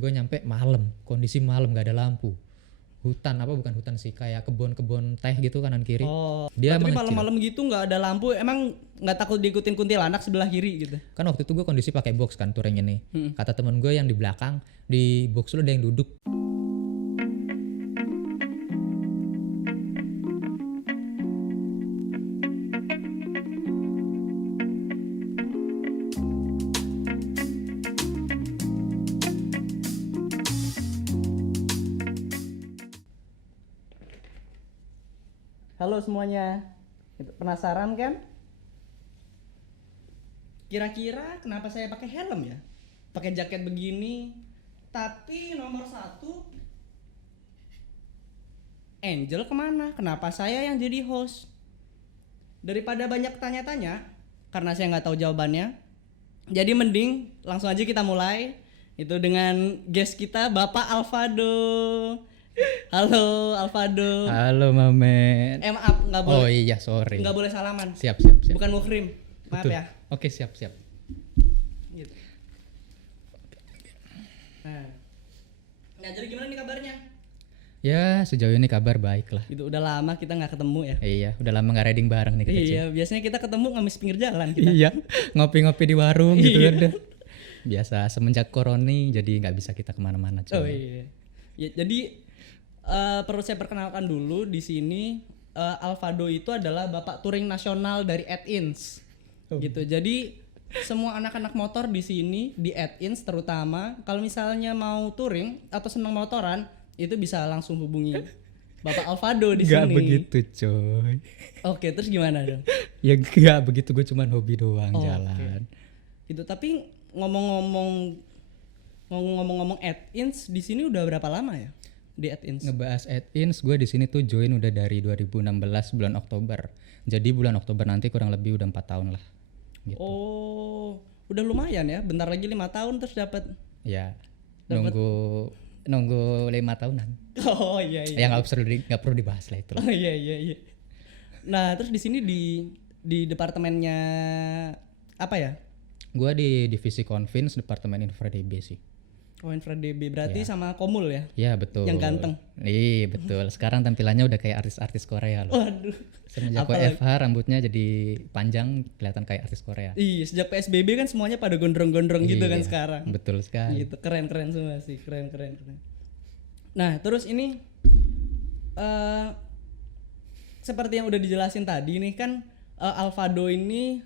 Gue nyampe malam, kondisi malam gak ada lampu. Hutan apa bukan hutan sih, kayak kebun-kebun teh gitu kanan kiri. Oh, Dia tapi mengecil. malam-malam gitu nggak ada lampu, emang nggak takut diikutin kuntilanak sebelah kiri gitu? Kan waktu itu gue kondisi pakai box kan touring ini. Kata temen gue yang di belakang, di box lu ada yang duduk. Halo semuanya, penasaran kan? Kira-kira kenapa saya pakai helm ya? Pakai jaket begini, tapi nomor satu, Angel kemana? Kenapa saya yang jadi host? Daripada banyak tanya-tanya, karena saya nggak tahu jawabannya, jadi mending langsung aja kita mulai. Itu dengan guest kita, Bapak Alvado. Halo Alvado. Halo Mamet. Maaf, nggak boleh. Oh iya sorry. Nggak boleh salaman. Siap. Bukan muhrim. Maaf Betul. ya. Oke siap. Gitu. Nah, jadi gimana nih kabarnya? Ya sejauh ini kabar baik lah. Itu udah lama kita nggak ketemu ya. Iya udah lama gak riding bareng nih kita. Iya, biasanya kita ketemu ngamis pinggir jalan kita. Iya ngopi-ngopi di warung gitu Iya. kan. Biasa semenjak koroni jadi nggak bisa kita kemana-mana Oh cuy. iya. Ya, jadi perlu saya perkenalkan dulu di sini, Alvado itu adalah bapak touring nasional dari AdIns. Gitu. Jadi semua anak-anak motor di sini di AdIns terutama kalau misalnya mau touring atau senang motoran itu bisa langsung hubungi Bapak Alvado di Gak sini. begitu coy. Oke, terus gimana dong? Ya gak begitu, gue cuman hobi doang Oh, jalan. Itu tapi ngomong-ngomong AdIns di sini udah berapa lama ya? Di AdIns. Ngebahas AdIns gue di sini tuh join udah dari 2016 bulan Oktober. Jadi bulan Oktober nanti kurang lebih udah 4 tahun lah. Gitu. Oh, udah lumayan ya. Bentar lagi 5 tahun terus dapat. Ya nunggu 5 tahunan. Oh iya. Ya nggak perlu dibahas lah itu. Oh iya. Nah, terus di sini di departemennya apa ya? Gue di divisi Convince departemen Infra DB sih. Oh, Infra DB berarti sama Komul ya? Iya betul. Yang ganteng. Iya betul. Sekarang tampilannya udah kayak artis-artis Korea loh. Waduh. Semenjak WFH rambutnya jadi panjang kelihatan kayak artis Korea. Iya, sejak PSBB kan semuanya pada gondrong-gondrong gitu kan Iya, sekarang. Betul sekali. Gitu, keren semua sih, keren. Nah, terus ini seperti yang udah dijelasin tadi nih kan, Alvado ini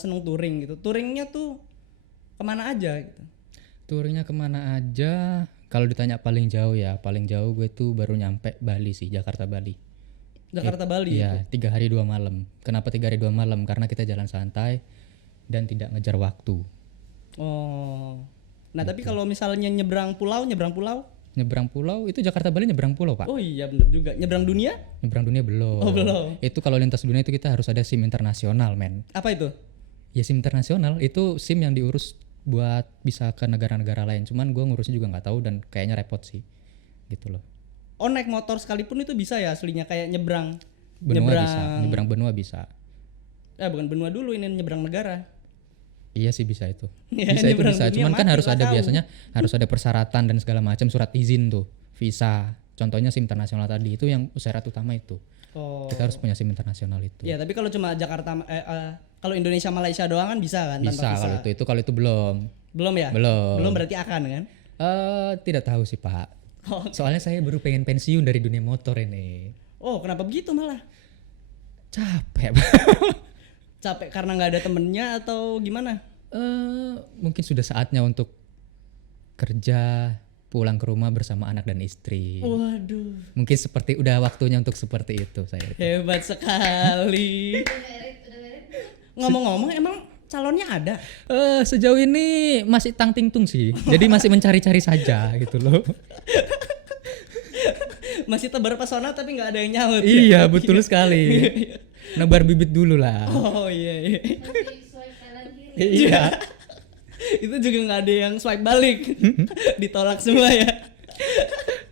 seneng touring gitu. Touringnya tuh kemana aja gitu? Touringnya kemana aja? Kalau ditanya paling jauh gue tuh baru nyampe Bali sih, Jakarta Bali. Bali. Iya, 3 hari 2 malam. Kenapa 3 hari 2 malam? Karena kita jalan santai dan tidak ngejar waktu. Oh. Nah, tapi kalau misalnya nyebrang pulau? Nyebrang pulau itu Jakarta Bali nyebrang pulau pak. Oh iya bener juga. Nyebrang dunia? Nyebrang dunia belum. Oh belum. Itu kalau lintas dunia itu kita harus ada SIM internasional men. Apa itu? Ya SIM internasional itu SIM yang diurus buat bisa ke negara-negara lain. Cuman gue ngurusnya juga nggak tahu dan kayaknya repot sih, gitu loh. Oh naik motor sekalipun itu bisa ya aslinya kayak nyebrang Benua bisa. Bukan benua dulu, ini nyebrang negara. Iya sih bisa itu. Ya, Bisa. Cuman kan harus ada tahu. biasanya harus ada persyaratan dan segala macam, surat izin tuh, visa. Contohnya SIM internasional tadi itu yang syarat utama itu. Oh. Kita harus punya SIM internasional itu. Ya tapi kalau cuma Jakarta, kalau Indonesia Malaysia doang kan bisa kan? Bisa tanpa visa. kalau itu belum. Belum ya? Belum. Berarti akan kan? Tidak tahu sih pak. Oh. Soalnya saya baru pengen pensiun dari dunia motor ini. Oh kenapa begitu malah? Capek. Capek karena nggak ada temennya atau gimana? Mungkin sudah saatnya untuk kerja, pulang ke rumah bersama anak dan istri. Waduh. Mungkin udah waktunya untuk seperti itu saya. Hebat sekali. Ngomong-ngomong emang calonnya ada? Sejauh ini masih tang-ting-tung sih. Jadi masih mencari-cari saja gitu loh. Masih tebar pesona tapi nggak ada yang nyaut. Iya betul sekali. Nebar bibit dulu lah. Oh iya. Iya. Itu juga nggak ada yang swipe balik. Ditolak semua ya.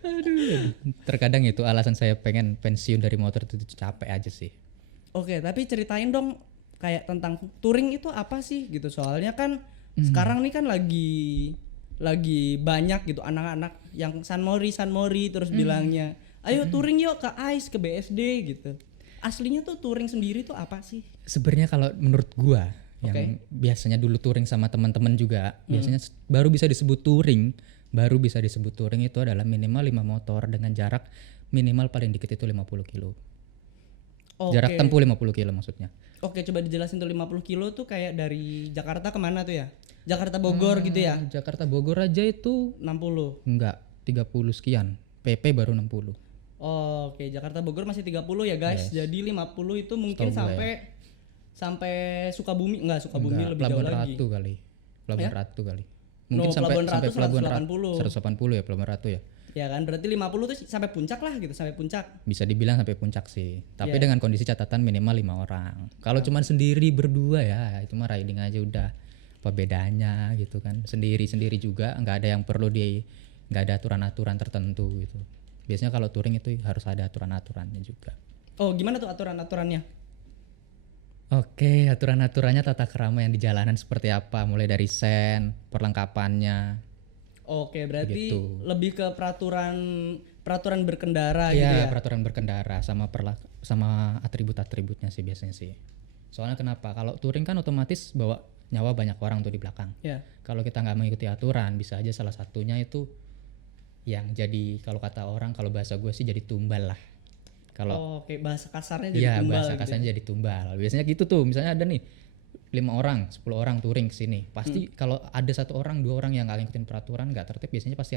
Aduh. Terkadang itu alasan saya pengen pensiun dari motor itu capek aja sih. Oke, tapi ceritain dong kayak tentang touring itu apa sih gitu. Soalnya kan sekarang nih kan lagi lagi banyak gitu anak-anak yang San Mori terus bilangnya, ayo touring yuk ke ICE ke BSD gitu. Aslinya tuh touring sendiri tuh apa sih? Sebenarnya kalau menurut gua yang biasanya dulu touring sama teman-teman juga, biasanya baru bisa disebut touring itu adalah minimal 5 motor dengan jarak minimal paling dikit itu 50 kilo. Jarak tempuh 50 kilo maksudnya. Oke, coba dijelasin tuh 50 kilo tuh kayak dari Jakarta kemana tuh ya? Jakarta Bogor gitu ya? Jakarta Bogor aja itu 60. enggak 30 sekian. PP baru 60. Oke, Jakarta Bogor masih 30 ya guys. Jadi 50 itu mungkin sampai Sukabumi, enggak Sukabumi lebih jauh Pelabuhan lagi. Ratu kali. Pelabuhan Ratu kali. No, Mungkin sampai Pelabuhan Pelabuhan Ratu 180 ya Pelabuhan Ratu ya. Ya kan, berarti 50 tuh sampai puncak lah gitu, sampai puncak. Bisa dibilang sampai puncak sih. Tapi dengan kondisi catatan minimal 5 orang. Kalau cuman sendiri berdua ya itu mah riding aja udah. Apa bedanya gitu kan. Sendiri-sendiri juga nggak ada yang perlu nggak ada aturan-aturan tertentu gitu. Biasanya kalau touring itu harus ada aturan-aturannya juga. Oh, gimana tuh aturan-aturannya? Oke, aturan-aturannya tata krama yang di jalanan seperti apa, mulai dari sen, perlengkapannya. Oke, berarti Begitu. lebih ke peraturan berkendara Iya, gitu ya. peraturan berkendara sama atribut-atributnya sih biasanya sih. Soalnya kenapa? Kalau touring kan otomatis bawa nyawa banyak orang tuh di belakang. Ya. Kalau kita nggak mengikuti aturan, bisa aja salah satunya itu yang jadi kalau kata orang, kalau bahasa gue sih jadi tumbal lah. Kalau Oke, bahasa kasarnya jadi iya, tumbal bahasa gitu. kasarnya jadi tumbal. Biasanya gitu tuh. Misalnya ada nih 5 orang, 10 orang touring ke sini. Pasti kalau ada 1 orang, 2 orang yang nggak ngikutin peraturan, nggak tertib, biasanya pasti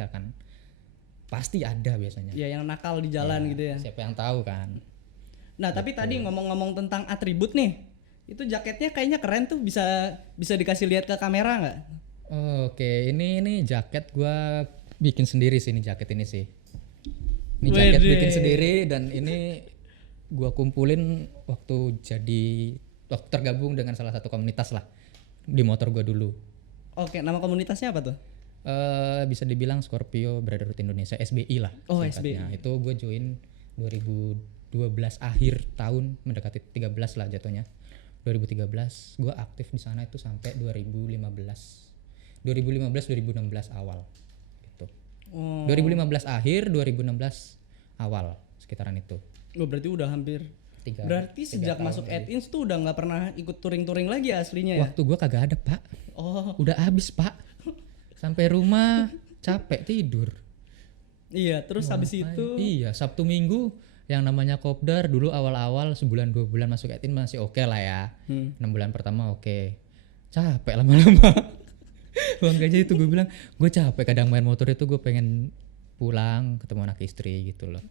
ada biasanya. Ya, yang nakal di jalan gitu ya. Siapa yang tahu kan? Nah, tapi tadi ngomong-ngomong tentang atribut nih. Itu jaketnya kayaknya keren tuh, bisa dikasih lihat ke kamera nggak? Oke, ini jaket gua bikin sendiri sih, ini jaket ini sih. Ini jaket bikin sendiri dan ini gua kumpulin waktu tergabung dengan salah satu komunitas lah di motor gua dulu. Oke, nama komunitasnya apa tuh? Bisa dibilang Scorpio Brotherhood Indonesia, SBI lah. Oh, singkatnya. Itu gue join 2012 akhir tahun, mendekati 13 lah jatuhnya. 2013 gue aktif di sana itu sampai 2015 awal gitu. 2015 akhir 2016 awal sekitaran itu. Oh, berarti udah hampir. Berarti sejak masuk At-Ins tuh udah nggak pernah ikut touring-touring lagi aslinya ya? Waktu gue kagak ada pak. Oh. Udah habis pak. Sampai rumah capek tidur. Iya, terus habis itu. Iya, Sabtu Minggu yang namanya kopdar dulu awal-awal sebulan 2 bulan masuk At-Ins masih oke lah ya. 6 bulan pertama oke. Capek lama-lama. Bang gaji itu gue bilang, gue capek kadang main motor itu gue pengen pulang ketemu anak istri gitu loh.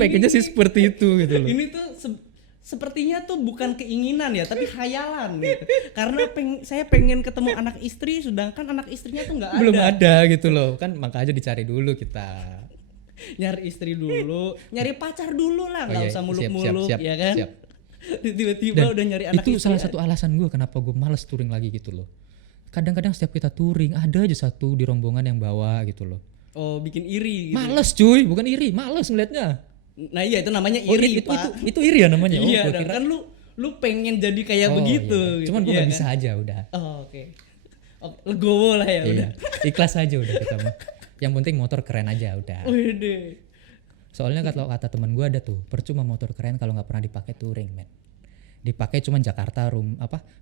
Pengennya sih seperti itu gitu loh. Ini tuh sepertinya tuh bukan keinginan ya, tapi khayalan gitu. Karena saya pengen ketemu anak istri, sedangkan anak istrinya tuh nggak ada. Belum ada gitu loh, kan makanya dicari dulu kita. Nyari istri dulu, nyari pacar dulu lah, nggak usah muluk-muluk siap, ya kan. Siap. Tiba-tiba udah nyari anak istri. Itu salah satu alasan gue kenapa gue males touring lagi gitu loh. Kadang-kadang setiap kita touring ada aja satu di rombongan yang bawa gitu loh. Oh, bikin iri gitu. Males cuy, bukan iri, males ngeliatnya. Nah iya, itu namanya iri, Pak. Itu iri ya namanya. Iya, kan lu pengen jadi kayak begitu. Iya. Gitu. Cuman gue gak bisa aja udah. Oh, oke. Legowo lah ya udah. Ikhlas aja udah kita mah. Yang penting motor keren aja udah. Wede. Soalnya kalau kata teman gue ada tuh, percuma motor keren kalau nggak pernah dipakai touring, men. Dipakai cuma Jakarta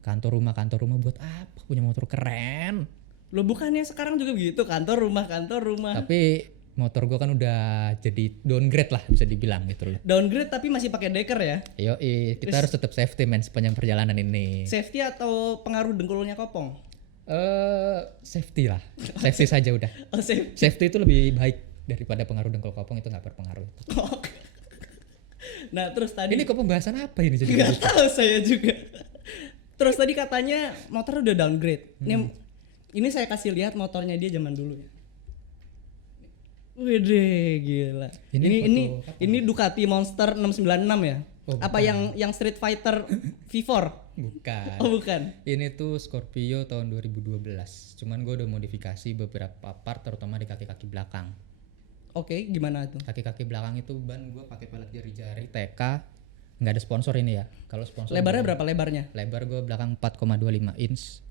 kantor rumah buat apa punya motor keren? Lo bukannya sekarang juga begitu, kantor rumah. Tapi motor gue kan udah jadi downgrade lah bisa dibilang gitu loh. Downgrade tapi masih pakai deker ya? Kita harus tetap safety men sepanjang perjalanan ini. Safety atau pengaruh dengkulnya kopong? Safety lah, safety saja udah. Oh, safety itu lebih baik daripada pengaruh dengkul kopong, itu nggak berpengaruh. Nah terus tadi ini kok pembahasan apa ini jadi? Nggak tahu saya juga. Terus tadi katanya motor udah downgrade. Ini saya kasih lihat motornya dia zaman dulu ya. Wede, gila. Ini Ducati Monster 696 ya? Oh, apa yang Street Fighter V4? Bukan. Oh, bukan. Ini tuh Scorpio tahun 2012. Cuman gue udah modifikasi beberapa part terutama di kaki-kaki belakang. Oke, gimana tuh? Kaki-kaki belakang itu ban gue pakai pelet jari-jari TK. Nggak ada sponsor ini ya. Kalau sponsor lebarnya berapa lebarnya? Lebar gue belakang 4,25 inch.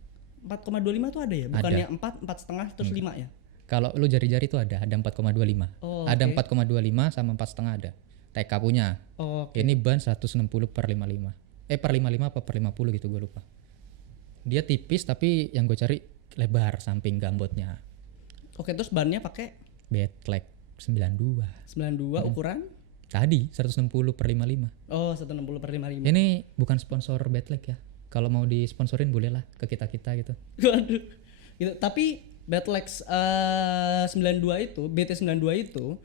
4,25 tuh ada ya? Bukannya 4,5 terus 5 ya? Kalau lu jari-jari itu ada 4,25. Oh, Ada oke. 4,25 sama 4,5 ada. TK punya. Oh, Ini ban 160/55. Per 55 apa per 50 gitu gue lupa. Dia tipis tapi yang gue cari lebar samping gambotnya. oke, terus bannya pakai Betlek 92. 92 ukuran? Tadi 160/55. Oh, 160/55. Ini bukan sponsor Betlek ya. Kalau mau disponsorin boleh lah ke kita-kita gitu. Waduh. Gitu. Tapi Batlex 92 itu, BT92 itu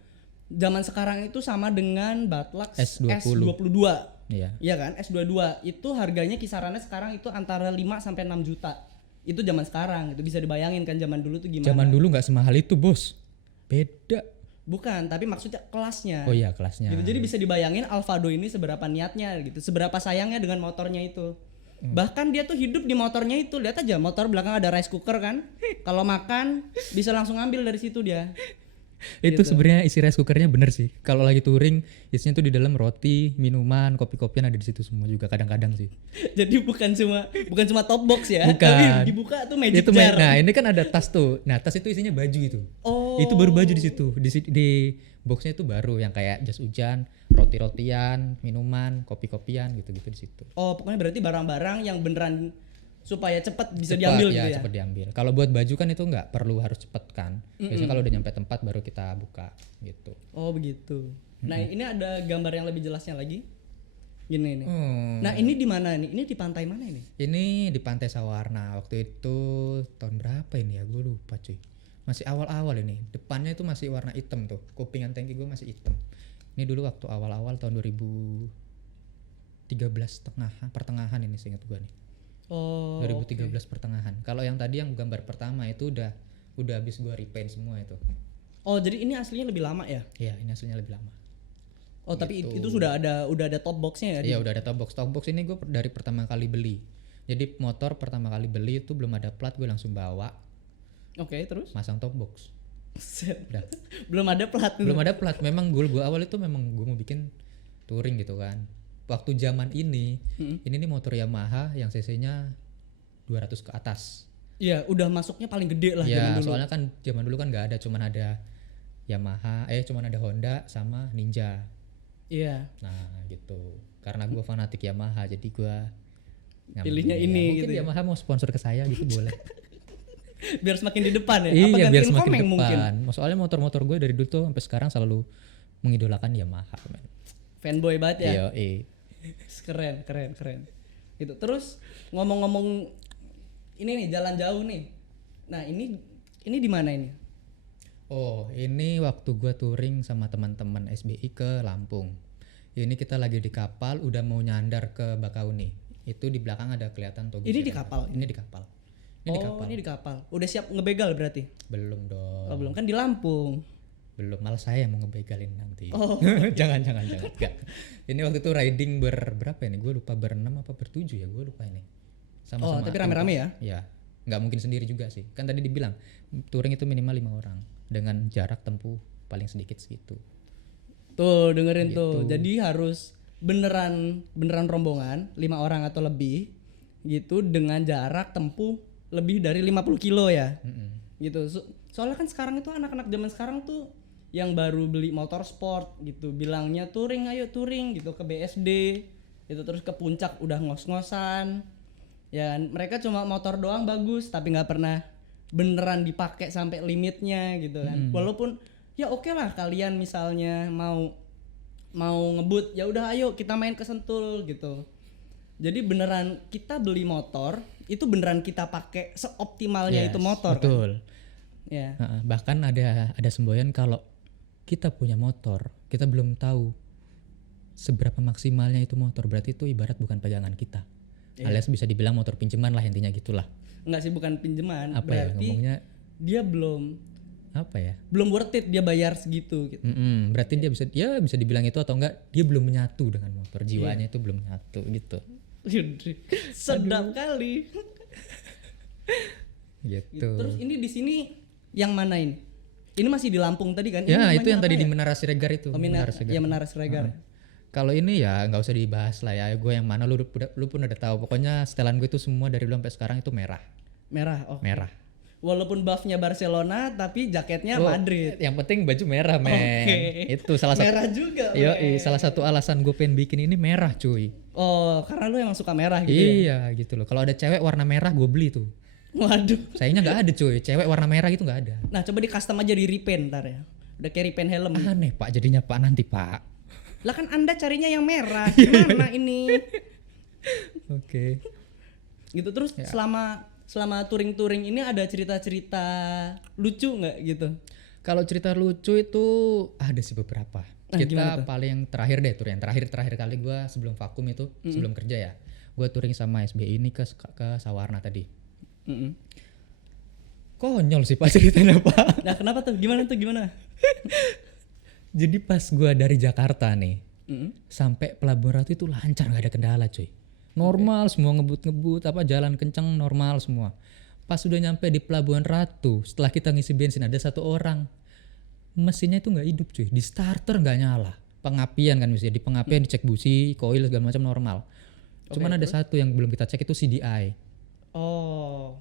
zaman sekarang itu sama dengan Batlex S20. S22. Iya. Iya kan? S22 itu harganya kisarannya sekarang itu antara 5 sampai 6 juta. Itu zaman sekarang. Itu bisa dibayangin kan zaman dulu tuh gimana? Zaman dulu nggak semahal itu, Bos. Beda. Bukan, tapi maksudnya kelasnya. Oh iya, kelasnya. Gitu. Jadi bisa dibayangin Alvado ini seberapa niatnya gitu, seberapa sayangnya dengan motornya itu. Bahkan dia tuh hidup di motornya itu. Lihat aja motor belakang ada rice cooker kan. Kalau makan bisa langsung ambil dari situ dia. Itu sebenarnya isi rice cookernya bener sih. Kalau lagi touring, isinya tuh di dalam roti, minuman, kopi-kopian ada di situ semua juga kadang-kadang sih. Jadi bukan cuma top box ya. Bukan. Tapi dibuka tuh magic Itu jar. nah, ini kan ada tas tuh. Nah, tas itu isinya baju itu. Oh. Itu baru baju di situ. Di boxnya itu baru yang kayak jas hujan, roti-rotian, minuman, kopi-kopian gitu-gitu di situ. Oh, pokoknya berarti barang-barang yang beneran supaya cepat bisa Cepat, diambil ya, gitu ya. cepat diambil. Kalau buat baju kan itu nggak perlu harus cepet kan. Biasanya kalau udah nyampe tempat baru kita buka gitu. Oh, begitu. Nah, ini ada gambar yang lebih jelasnya lagi. Gini nih. Hmm. Nah, ini di mana nih? Ini di pantai mana ini? Ini di Pantai Sawarna. Waktu itu tahun berapa ini ya? Gue lupa cuy. Masih awal-awal ini. Depannya itu masih warna hitam tuh. Kupingan tangki gue masih hitam. Ini dulu waktu awal-awal tahun 2013 pertengahan ini seingat gue nih. Oh. 2013 pertengahan. Kalau yang tadi yang gambar pertama itu udah habis gue repaint semua itu. Oh, jadi ini aslinya lebih lama ya? Iya, ini aslinya lebih lama. Oh, tapi Gitu. itu udah ada top boxnya ya? Iya, udah ada top box. Top box ini gue dari pertama kali beli. Jadi motor pertama kali beli itu belum ada plat, gue langsung bawa, Oke, terus? masang top box. Set. Udah. Belum ada plat. Belum ada plat. Memang goal gue awal itu memang gue mau bikin touring gitu kan. Waktu zaman ini nih motor Yamaha yang cc-nya 200 ke atas. Iya, udah masuknya paling gede lah Ya, zaman dulu. soalnya kan zaman dulu kan nggak ada, cuman ada Yamaha, cuman ada Honda sama Ninja. Iya. Nah gitu. Karena gue fanatik Yamaha, jadi gue Pilihnya ini mungkin gitu ya. Yamaha mau sponsor ke saya gitu boleh. Biar semakin di depan ya. Apa Iya, biar gantiin semakin Komeng depan. mungkin? Soalnya motor-motor gue dari dulu tuh sampai sekarang selalu mengidolakan Yamaha. Men. Fanboy banget ya. Iya. Keren. Gitu. Terus ngomong-ngomong ini nih jalan jauh nih. Nah, ini di mana ini? Oh, ini waktu gue touring sama teman-teman SBI ke Lampung. Ini kita lagi di kapal, udah mau nyandar ke Bakauni. Itu di belakang ada kelihatan Togi. Ini di Serena. kapal? Ini di kapal. Ini di kapal. Ini di kapal. Udah siap ngebegal berarti? Belum dong. Oh, belum kan di Lampung. Belum, malah saya yang mau ngebegalin nanti. Oh. jangan. Enggak. Ini waktu itu riding berapa ini? Gue lupa ber-6 apa ber-7 ya, gue lupa ini. Oh, tapi rame-rame ya? Iya. Nggak mungkin sendiri juga sih. Kan tadi dibilang touring itu minimal 5 orang dengan jarak tempuh paling sedikit segitu. Tuh, dengerin Gitu. tuh. Jadi harus beneran rombongan 5 orang atau lebih gitu dengan jarak tempuh lebih dari 50 kilo ya. Gitu. Soalnya kan sekarang itu anak-anak zaman sekarang tuh yang baru beli motor sport gitu bilangnya touring, ayo touring gitu ke BSD gitu, terus ke puncak udah ngos-ngosan ya. Mereka cuma motor doang bagus tapi nggak pernah beneran dipakai sampai limitnya gitu kan. Walaupun ya oke lah kalian misalnya mau ngebut, ya udah ayo kita main ke Sentul gitu. Jadi beneran kita beli motor itu beneran kita pakai seoptimalnya Yes, itu motor betul. kan. Ya. Bahkan ada semboyan kalau kita punya motor, kita belum tahu seberapa maksimalnya itu motor, berarti itu ibarat bukan pegangan kita. Alias bisa dibilang motor pinjaman lah intinya gitulah. Enggak sih, bukan pinjaman. Apa ya berarti ngomongnya? dia belum worth it dia bayar segitu gitu. Berarti dia bisa dibilang itu atau enggak dia belum menyatu dengan motor, jiwanya itu belum menyatu gitu. Sedap kali. Gitu. Terus ini di sini yang mana ini? Ini masih di Lampung tadi kan? Ini Ya namanya itu yang apa tadi ya? di Menara Siregar itu. Oh, Menara Siregar. ya Menara Siregar. Kalau ini ya nggak usah dibahas lah ya. Gue yang mana lu pun udah tahu. Pokoknya setelan gue itu semua dari dulu sampai sekarang itu merah. Merah. Oke. Merah. Walaupun buffnya Barcelona tapi jaketnya Oh, Madrid. yang penting baju merah, men. Oke. Itu salah satu. Merah juga. Iya, salah satu alasan gue pengen bikin ini merah, cuy. Oh, karena lu emang suka merah gitu ya? Iya, gitu loh. Kalau ada cewek warna merah gue beli tuh. Waduh. Sayangnya nggak ada, cuy. Cewek warna merah gitu nggak ada. Nah, coba di custom aja di repaint ntar ya. Udah kayak repaint helm. Aneh, Pak. Jadinya Pak nanti, Pak. Lah kan Anda carinya yang merah. Gimana ini? Oke. Gitu terus Ya. selama touring-touring ini ada cerita-cerita lucu nggak gitu? Kalau cerita lucu itu ada sih beberapa. Nah, gimana Kita tuh? paling terakhir deh tur yang terakhir kali gue sebelum vakum itu, sebelum kerja ya. Gue touring sama SBI ini ke Sawarna tadi. Mm-mm. Konyol sih Pak ceritanya Pak. Nah, kenapa tuh? Gimana tuh? Gimana? Jadi pas gue dari Jakarta nih Mm-mm. sampai Pelabuhan Ratu itu lancar, nggak ada kendala cuy. Normal semua, ngebut apa jalan kenceng normal semua. Pas udah nyampe di Pelabuhan Ratu, setelah kita ngisi bensin ada satu orang mesinnya itu nggak hidup cuy, di starter nggak nyala. Pengapian kan mesti di pengapian dicek busi, koil segala macam normal. Cuman ada satu yang belum kita cek itu CDI. Oh.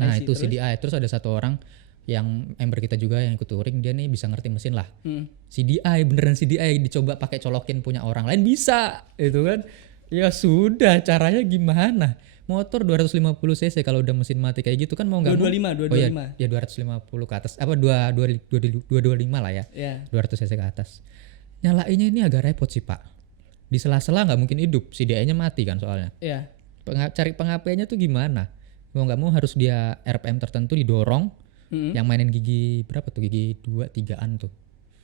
Nah I see, itu terus? CDI. Terus ada satu orang yang member kita juga yang ikut touring, dia nih bisa ngerti mesin lah. CDI beneran CDI, dicoba pakai colokin punya orang lain bisa, itu kan. Ya sudah, caranya gimana? Motor 250 cc kalau udah mesin mati kayak gitu kan mau nggak mau. 225. Oh ya 250 ke atas, apa 225 lah ya. Ya. 200 cc ke atas. Nyalainnya ini agak repot sih Pak. Di sela-sela nggak mungkin hidup, CDI-nya mati kan soalnya. Ya. Cari pengapiannya tuh gimana? Mau nggak mau harus dia RPM tertentu didorong. Yang mainin gigi berapa tuh? Gigi 2-3an tuh.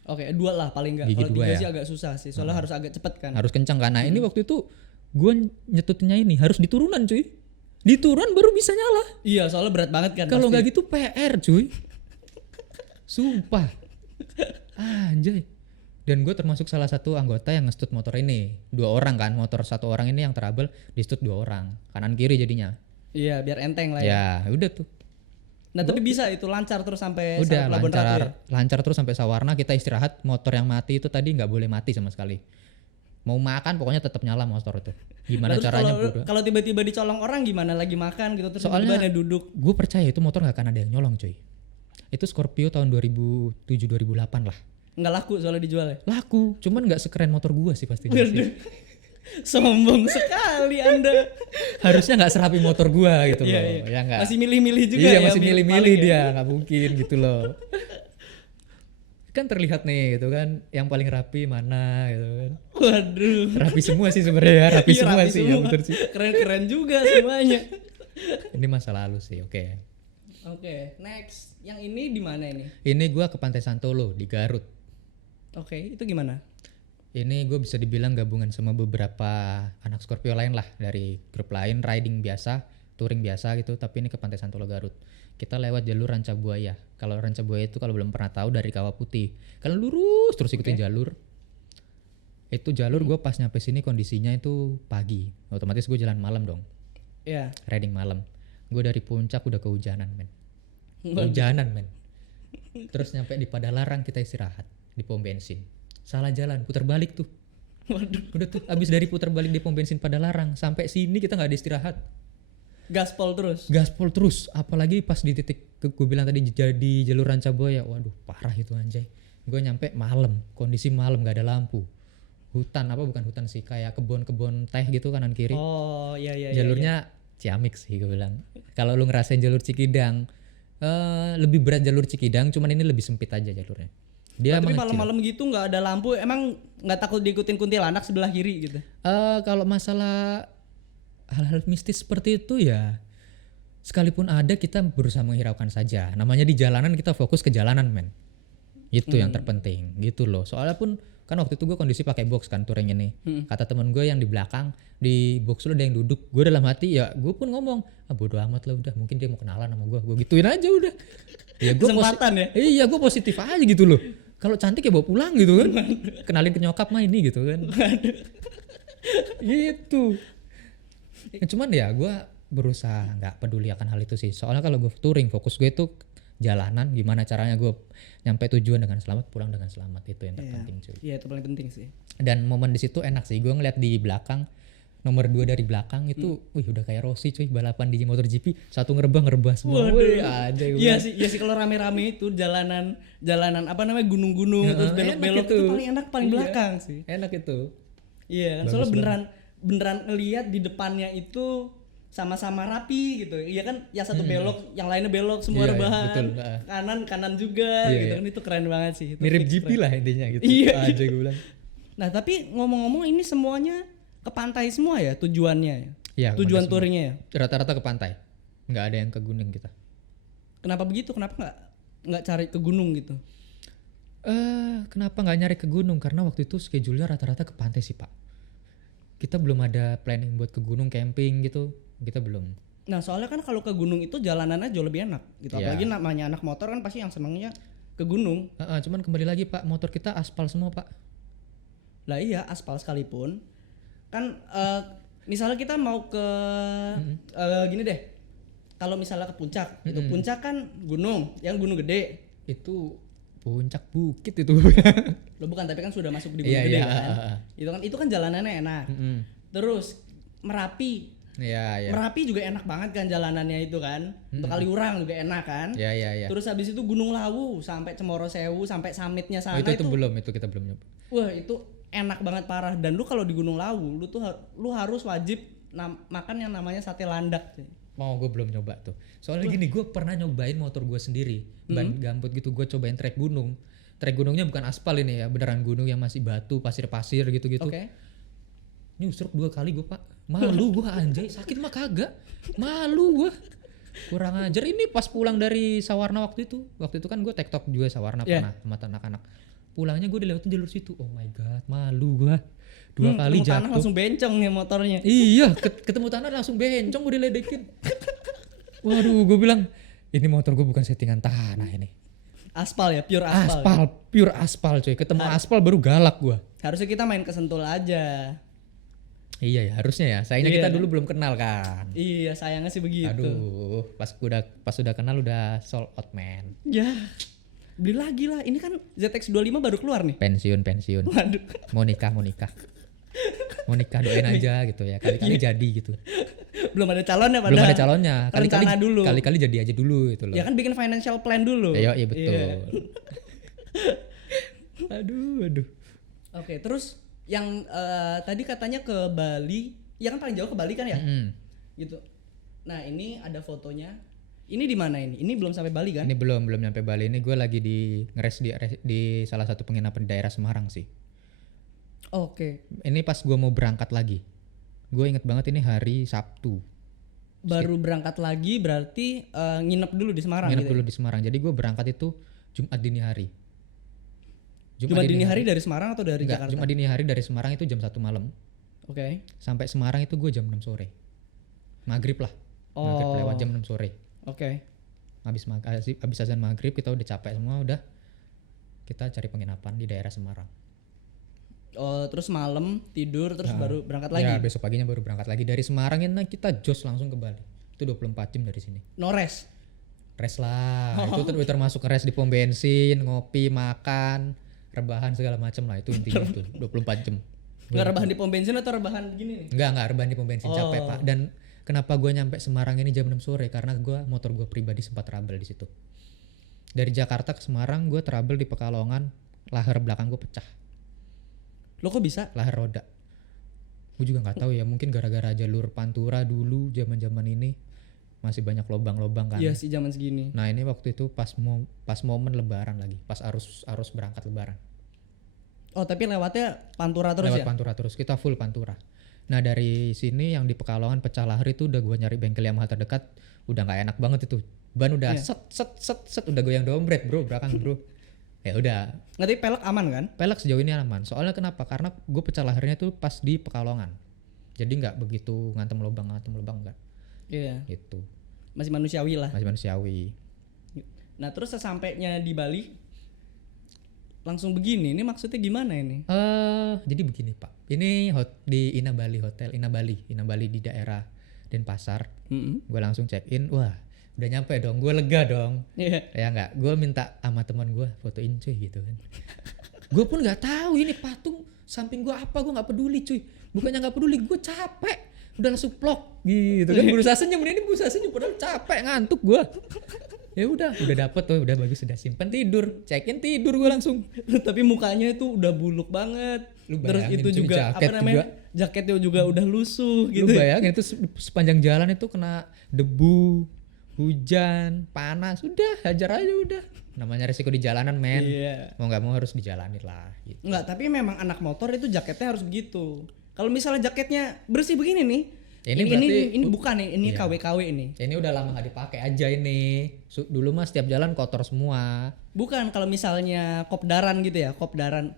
Oke, 2 lah paling enggak. Gigi Kalau 3 2 ya? sih agak susah sih. Soalnya harus agak cepet kan. Harus kencang kan. Nah ini waktu itu gue nyetutnya ini harus diturunan cuy. Diturunan baru bisa nyala. Iya, soalnya berat banget kan. Kalau pasti. nggak gitu PR cuy. Sumpah. Anjay. Dan gue termasuk salah satu anggota yang nge-stud motor ini. 2 orang kan, motor 1 orang ini yang trouble di-stud 2 orang. Kanan kiri jadinya. Iya, biar enteng lah ya. Ya udah tuh. Nah, tapi bisa itu lancar terus sampai Udah Pelabuhan Ratu ya? lancar terus sampai Sawarna. Kita istirahat, motor yang mati itu tadi nggak boleh mati sama sekali. Mau makan pokoknya tetap nyala motor itu. Gimana Nah, terus caranya kalau tiba-tiba dicolong orang gimana? Lagi makan gitu terus Soalnya tiba-tiba ada duduk. gue percaya itu motor nggak akan ada yang nyolong cuy. Itu Scorpio tahun 2007-2008 lah. Nggak laku soalnya dijual ya. Laku, cuman nggak sekeren motor gue sih pastinya sih. Sombong sekali Anda. Harusnya nggak serapi motor gue gitu loh. Iya. Ya nggak. Masih milih-milih juga Iya ya. masih milih-milih paling ya. dia, nggak mungkin gitu loh. Kan terlihat nih gitu kan, yang paling rapi mana gitu kan. Waduh. Rapi semua sih sebenarnya ya, rapi Iya, semua rapi sih ya betul sih. Keren-keren juga semuanya. Ini masa lalu sih, oke. Oke, next. Yang ini di mana ini? Ini gue ke Pantai Santolo di Garut. Oke, itu gimana? Ini gue bisa dibilang gabungan sama beberapa anak Scorpio lain lah, dari grup lain, riding biasa, touring biasa gitu, tapi ini ke Pantai Santolo Garut. Kita lewat jalur Ranca Buaya. Kalau Ranca Buaya itu kalau belum pernah tahu dari Kawah Putih. Kalau lurus terus ikutin jalur. Itu jalur gue pas nyampe sini kondisinya itu pagi. Otomatis gue jalan malam dong, Iya. riding malam. Gue dari puncak udah kehujanan men. Kehujanan men. Terus nyampe di Padalarang kita istirahat di pom bensin. Salah jalan, putar balik tuh. Waduh. Udah tuh abis dari putar balik di pom bensin Padalarang sampai sini kita nggak ada istirahat. Gaspol terus. Gaspol terus, apalagi pas di titik gue bilang tadi jadi jalur Ranca Buaya. Waduh parah itu anjay. Gue nyampe malam, kondisi malam nggak ada lampu. Hutan apa bukan hutan sih, kayak kebun-kebun teh gitu kanan kiri. Oh, iya. Jalurnya Ciamik sih gue bilang. Kalau lu ngerasain jalur Cikidang, lebih berat jalur Cikidang, cuman ini lebih sempit aja jalurnya. Dia Tapi mengecil. malam-malam gitu nggak ada lampu, emang nggak takut diikutin kuntilanak sebelah kiri gitu? Kalau masalah hal-hal mistis seperti itu ya, sekalipun ada kita berusaha menghiraukan saja. Namanya di jalanan kita fokus ke jalanan men. Itu yang terpenting gitu loh. Soalnya pun kan waktu itu gue kondisi pakai box kan touring ini. Kata temen gue yang di belakang, di box lu ada yang duduk. Gue dalam hati ya gue pun ngomong, bodo amat lah udah, mungkin dia mau kenalan sama gue. Gue gituin aja udah. Ya gue Kesempatan ya? Iya gue positif aja gitu loh. Kalau cantik ya bawa pulang gitu kan. Kenalin ke nyokap mah ini gitu kan. Gitu. Ya, cuman ya gue berusaha nggak peduli akan hal itu sih. Soalnya kalau gue touring fokus gue itu jalanan, gimana caranya gue nyampe tujuan dengan selamat, pulang dengan selamat, itu yang terpenting cuy. Iya, itu paling penting sih. Dan momen di situ enak sih, gue ngeliat di belakang nomor 2 dari belakang itu, wih udah kayak Rossi cuy, balapan di MotoGP, satu ngerebah semua. Waduh. Wih, aja gue Iya bilang. sih kalau rame-rame itu jalanan apa namanya gunung-gunung terus Enak belok-belok itu paling enak paling Iya, belakang sih. Enak itu. Iya, kan Bagus soalnya beneran ngelihat di depannya itu sama-sama rapi gitu. Iya kan, yang satu belok, yang lainnya belok, semua Iya, rebahan. betul. Kanan juga Iya, gitu iya. kan, itu keren banget sih. Itu Mirip fix GP keren. lah intinya gitu. Iya. Aja gue bilang. Nah, tapi ngomong-ngomong ini semuanya ke pantai semua ya tujuannya ya? Iya, ke Tujuan pantai touringnya ya? Rata-rata ke pantai. Nggak ada yang ke gunung kita. Kenapa begitu? Kenapa nggak cari ke gunung gitu? Kenapa nggak nyari ke gunung? Karena waktu itu schedule-nya rata-rata ke pantai sih Pak. Kita belum ada planning buat ke gunung camping gitu. Kita belum. Nah, soalnya kan kalau ke gunung itu jalanannya jauh lebih enak gitu. Iya. Apalagi namanya anak motor kan pasti yang senangnya ke gunung. Cuman kembali lagi Pak, motor kita aspal semua Pak. Lah iya, aspal sekalipun kan misalnya kita mau ke gini deh. Kalau misalnya ke puncak, itu puncak kan gunung, yang gunung gede. Itu puncak bukit itu. Lo bukan, tapi kan sudah masuk di Iya, gunung gede iya, kan. Itu kan jalanannya enak. Terus Merapi. Iya, iya. Merapi juga enak banget kan jalanannya itu kan. Untuk Kaliurang juga enak kan. Iya, iya, iya. Terus habis itu Gunung Lawu sampai Cemoro Sewu sampai summitnya sana itu belum, itu kita belum nyoba. wah itu enak banget parah. Dan lu kalau di Gunung Lawu lu harus wajib makan yang namanya sate landak. Gue belum nyoba tuh. Soalnya gini, gue pernah nyobain motor gue sendiri, ban gambut gitu. Gue cobain trek gunung. Trek gunungnya bukan aspal ini ya, beneran gunung yang masih batu, pasir-pasir gitu-gitu. Oke. Nyusruk 2 kali gue Pak. Malu gue anjay, sakit mah kagak. Malu gue. Kurang ajar. Ini pas pulang dari Sawarna waktu itu. Waktu itu kan gue tektok juga Sawarna pernah sama anak-anak. Pulangnya gue dilewatin jalur situ. Oh my god, malu gue. 2 kali ketemu tanah jatuh. langsung bencong nih motornya. Iya, ketemu tanah langsung bencong gue diledekin. Waduh, gue bilang ini motor gue bukan settingan tanah ini. Aspal ya, pure aspal. Aspal, pure aspal coy. Ketemu aspal baru galak gue. Harusnya kita main ke Sentul aja. Iya ya, harusnya ya. Sayangnya Iya, kita kan? dulu belum kenal kan. Iya, sayangnya sih begitu. Aduh, pas udah kenal udah sold out man. Ya, beli lagi lah. Ini kan ZX25 baru keluar nih. Pensiun. Waduh. Mau nikah. Mau nikah doain aja gitu ya. Kali-kali jadi gitu. Belum ada calonnya padahal. Belum ada calonnya. Rencana dulu. Kali-kali jadi aja dulu gitu loh. Ya kan bikin financial plan dulu. Iya betul. Iya. Aduh. Oke, terus yang tadi katanya ke Bali, ya kan paling jauh ke Bali kan ya? Gitu. Nah, ini ada fotonya. Ini di mana ini? Ini belum sampai Bali kan? Ini belum nyampe Bali. Ini gue lagi ngeres di salah satu penginapan di daerah Semarang sih. Oke. Ini pas gue mau berangkat lagi. Gue inget banget ini hari Sabtu. Baru berangkat lagi berarti nginep dulu di Semarang Nginep gitu. dulu di Semarang. Jadi gue berangkat itu Jumat dini hari. Jumat dini hari dari Semarang atau dari Enggak, Jakarta? Jumat dini hari dari Semarang itu jam 1 malam. Oke. Sampai Semarang itu gue jam 6 sore. Maghrib lah. Maghrib lewat jam 6 sore. Oke. Habis azan maghrib kita udah capek semua, udah kita cari penginapan di daerah Semarang. Oh, terus malam tidur terus baru berangkat lagi. Ya, besok paginya baru berangkat lagi dari Semarang ini kita jos langsung ke Bali. Itu 24 jam dari sini. No rest. Rest lah. Itu termasuk rest di pom bensin, ngopi, makan, rebahan segala macam lah, itu intinya itu 24 jam. Nggak rebahan di pom bensin atau rebahan begini nih? Enggak rebahan di pom bensin, capek Pak. Dan kenapa gue nyampe Semarang ini jam 6 sore? Karena motor gue pribadi sempat trouble di situ. Dari Jakarta ke Semarang gue trouble di Pekalongan, lahar belakang gue pecah. Lo kok bisa? Lahar roda. Gue juga nggak tahu ya, mungkin gara-gara jalur Pantura dulu zaman-zaman ini masih banyak lobang-lobang kan. Iya sih zaman segini. Nah ini waktu itu pas momen Lebaran lagi, pas arus berangkat Lebaran. Oh tapi lewatnya Pantura terus Lewat ya? Pantura terus, kita full Pantura. Nah dari sini yang di Pekalongan pecah lahar itu udah gue nyari bengkel Yamaha terdekat, udah nggak enak banget itu. Ban udah set udah goyang dompet bro, belakang bro. Ya udah. Nggak, tapi pelek aman kan? Pelek sejauh ini aman. Soalnya kenapa? Karena gue pecah lahirnya tuh pas di Pekalongan. Jadi nggak begitu ngantem lubang enggak. Iya. Gitu. Masih manusiawi lah. Masih manusiawi. Nah terus sesampainya di Bali langsung begini. Ini maksudnya gimana ini? Jadi begini Pak. Ini di Inabali Hotel, Inabali di daerah Denpasar. Gue langsung check in. Wah, udah nyampe dong. Gue lega dong. Iya. Ya enggak, gue minta sama teman gue fotoin cuy gitu kan. Gue pun nggak tahu ini patung samping gue apa, gue nggak peduli cuy. Bukannya nggak peduli, gue capek. Udah langsung plok gitu kan, berusaha senyum, ini berusaha senyum padahal capek ngantuk gue. Ya udah dapet tuh, udah bagus, sudah simpen tidur, check-in tidur gue langsung. Tapi mukanya itu udah buluk banget. Lu Terus bayangin, itu cuy, juga apa jaket namanya? juga. Jaketnya juga udah lusuh Lu gitu. bayangin itu sepanjang jalan itu kena debu, hujan, panas, udah hajar aja udah. Namanya resiko di jalanan men. Iya. Mau nggak mau harus dijalanin lah. Gitu. Enggak, tapi memang anak motor itu jaketnya harus begitu. Kalau misalnya jaketnya bersih begini nih, Ini berarti- ini bukan nih, ini Iya. KW-KW ini. Ini udah lama nggak dipakai aja ini. Dulu mah setiap jalan kotor semua. Bukan kalau misalnya kopdaran gitu ya, kopdaran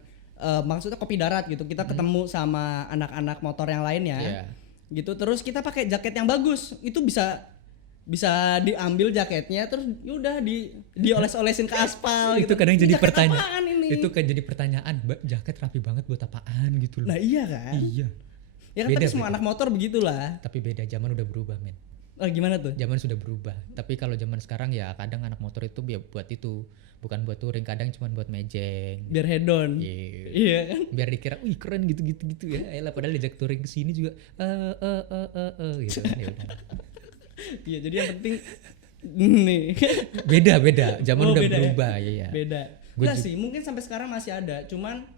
maksudnya kopi darat gitu. Kita ketemu sama anak-anak motor yang lainnya. Iya. Gitu terus kita pakai jaket yang bagus. Itu bisa diambil jaketnya terus yaudah dioles-olesin ke aspal Itu gitu. kadang Ini jadi jaket pertanyaan. apaan ini? Itu kan jadi pertanyaan, jaket rapi banget buat apaan gitu loh. Nah iya kan? Iya. Ya kan Beda, tapi semua beda. anak motor begitulah. Tapi beda, zaman udah berubah men. Oh gimana tuh? Zaman sudah berubah. Tapi kalau zaman sekarang ya kadang anak motor itu buat itu, bukan buat touring, kadang cuma buat mejeng. Biar hedon. Iya. Iya kan? Biar dikira, wih keren gitu ya. Elah padahal diajak touring ke sini juga gitu kan. Ya udah. Iya jadi yang penting nih. Beda. Zaman Oh, udah beda ya? berubah ya. Beda. Gua Enggak sih, mungkin sampai sekarang masih ada. Cuman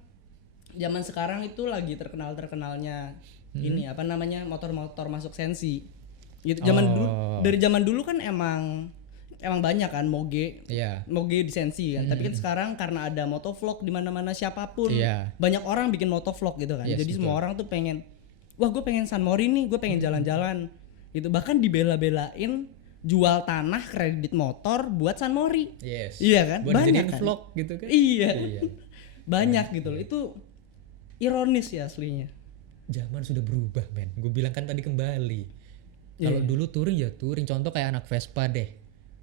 zaman sekarang itu lagi terkenalnya ini apa namanya motor-motor masuk sensi. Gitu. Dari zaman dulu kan emang banyak kan moge Iya. di sensi kan. Tapi kan sekarang karena ada motovlog di mana-mana siapapun Iya. banyak orang bikin motovlog gitu kan. Yes, Jadi betul. semua orang tuh pengen, wah gue pengen San Mori nih, gue pengen jalan-jalan. Gitu. Bahkan dibela-belain jual tanah kredit motor buat San Mori. Yes. Iya kan? Buat Banyak dijadiin kan? vlog gitu kan. Iya. Iya. Banyak gitu loh. Itu ironis ya aslinya. Zaman sudah berubah men. Gue bilang kan tadi kembali. Kalau Iya. dulu touring ya touring. Contoh kayak anak Vespa deh.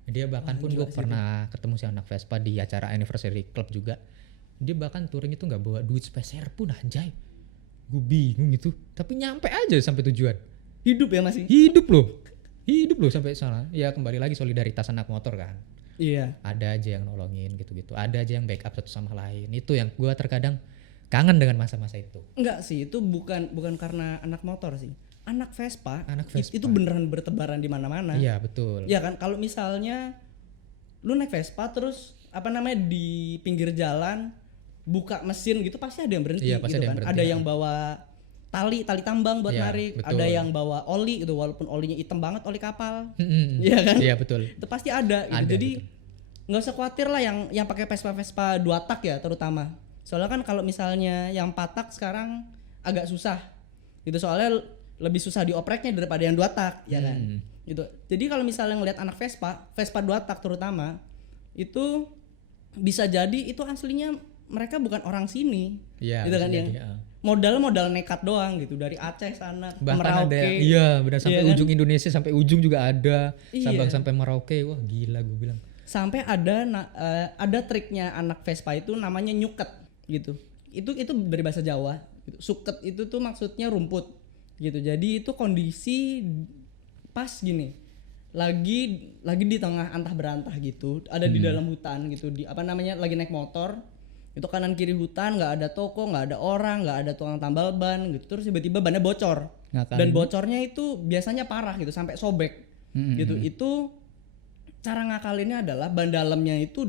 Dia bahkan pun gue pernah ketemu si anak Vespa di acara anniversary club juga. Dia bahkan touring itu nggak bawa duit speser pun anjay. Gue bingung itu. Tapi nyampe aja sampai tujuan. Hidup ya masih. Hidup loh sampai sana. Ya kembali lagi solidaritas anak motor kan. Iya. Ada aja yang nolongin gitu-gitu. Ada aja yang backup satu sama lain. Itu yang gue terkadang kangen dengan masa-masa itu. Enggak sih, itu bukan karena anak motor sih. Anak Vespa, Anak Vespa. itu beneran bertebaran di mana-mana. Iya betul. Iya kan, kalau misalnya lu naik Vespa terus apa namanya di pinggir jalan buka mesin gitu pasti ada yang berhenti Iya, pasti gitu ada yang kan. berhenti, Ada ya. yang bawa tali tambang buat Iya, narik, betul. ada yang bawa oli gitu walaupun olinya hitam banget, oli kapal. Mm-mm. Iya kan? Iya betul. Itu pasti ada gitu. Ada, Jadi nggak usah khawatir lah yang pakai Vespa 2 tak ya terutama. Soalnya kan kalau misalnya yang 4 tak sekarang agak susah. Gitu soalnya lebih susah diopreknya daripada yang 2 tak, ya kan? Gitu. Jadi kalau misalnya ngelihat anak Vespa 2 tak terutama itu bisa jadi itu aslinya mereka bukan orang sini. Iya. Gitu bisa kan ya. jadi, ya. Modal nekat doang gitu dari Aceh sana ke Bahkan Merauke. ada, iya benar sampai Iya kan? ujung Indonesia, sampai ujung juga ada. Iya. Sabang sampai Merauke, wah gila gue bilang. Sampai ada triknya anak Vespa itu namanya nyuket gitu. Itu dari bahasa Jawa. Gitu. Suket itu tuh maksudnya rumput gitu. Jadi itu kondisi pas gini. Lagi di tengah antah berantah gitu, ada di dalam hutan gitu, di apa namanya lagi naik motor. Itu kanan kiri hutan, nggak ada toko, nggak ada orang, nggak ada tukang tambal ban gitu. Terus tiba-tiba bannya bocor. Ngakalin. Dan bocornya itu biasanya parah gitu sampai sobek. Gitu. Itu cara ngakalinnya adalah ban dalamnya itu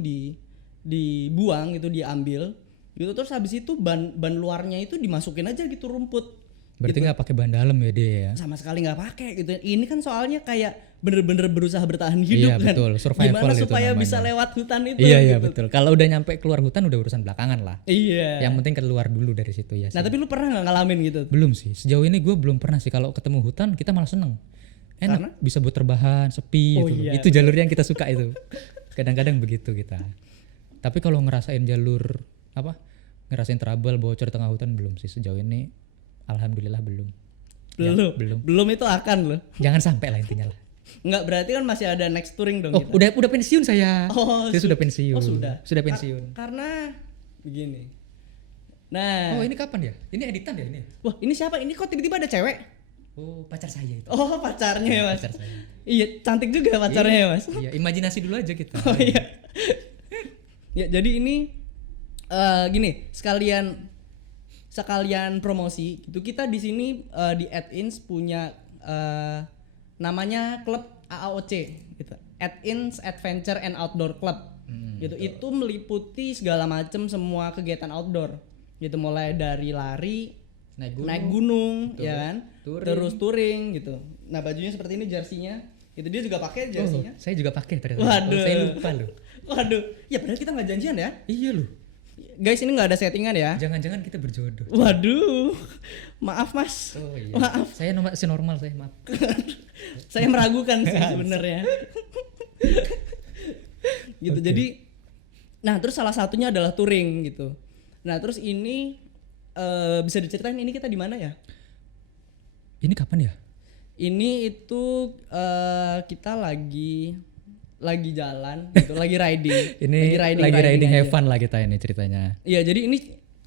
dibuang gitu, diambil gitu, terus habis itu ban luarnya itu dimasukin aja gitu rumput. Berarti nggak pakai ban dalam ya dia ya? Sama sekali nggak pakai gitu. Ini kan soalnya kayak bener-bener berusaha bertahan hidup Iya, kan. betul. Survival Gimana itu supaya namanya. bisa lewat hutan itu. Iya gitu. betul. Kalau udah nyampe keluar hutan udah urusan belakangan lah. Iya. Yang penting keluar dulu dari situ ya. Nah sih. tapi lu pernah nggak ngalamin gitu? Belum sih. Sejauh ini gue belum pernah sih. Kalau ketemu hutan kita malah seneng. Enak. Karena? Bisa buat terbahan, sepi Oh, gitu. iya, Itu jalur yang kita suka itu. Kadang-kadang begitu kita. Tapi kalau ngerasain jalur apa? Ngerasain trouble bocor tengah hutan belum sih sejauh ini. Alhamdulillah belum. Ya, belum. Belum itu akan loh. Jangan sampai lah intinya lah. Nggak berarti kan masih ada next touring dong Oh, kita. udah pensiun saya. Oh, Saya sudah pensiun. Oh sudah. Sudah pensiun. Karena begini. Nah. Oh, ini kapan ya? Ini editan ya ini? Wah ini siapa? Ini kok tiba-tiba ada cewek? Oh, pacar saya itu. Oh pacarnya ya mas. Pacar saya. Iya cantik juga pacarnya ya mas. Iya, imajinasi dulu aja kita. Oh iya. Ya jadi ini Gini, sekalian promosi itu kita di sini di At-ins punya namanya klub AAOC gitu. At-ins Adventure and Outdoor Club. Gitu. Itu meliputi segala macam semua kegiatan outdoor. Gitu, mulai dari lari, naik gunung ya kan? Terus touring gitu. Nah, bajunya seperti ini jersinya. Itu dia juga pakai jersinya. Saya juga pakai ternyata. Waduh. Saya lupa loh. Waduh. Ya padahal kita nggak janjian ya. Iya loh. Guys, ini nggak ada settingan ya. Jangan-jangan kita berjodoh. Waduh. Maaf, Mas. Oh iya. Maaf. Saya normal saya, maaf. Saya meragukan sih sebenarnya. Gitu. Okay. Jadi nah, terus salah satunya adalah touring gitu. Nah, terus ini bisa diceritain ini kita di mana ya? Ini kapan ya? Ini itu kita lagi jalan gitu, lagi riding. Ini lagi riding aja. have fun lah kita ini ceritanya. Iya, jadi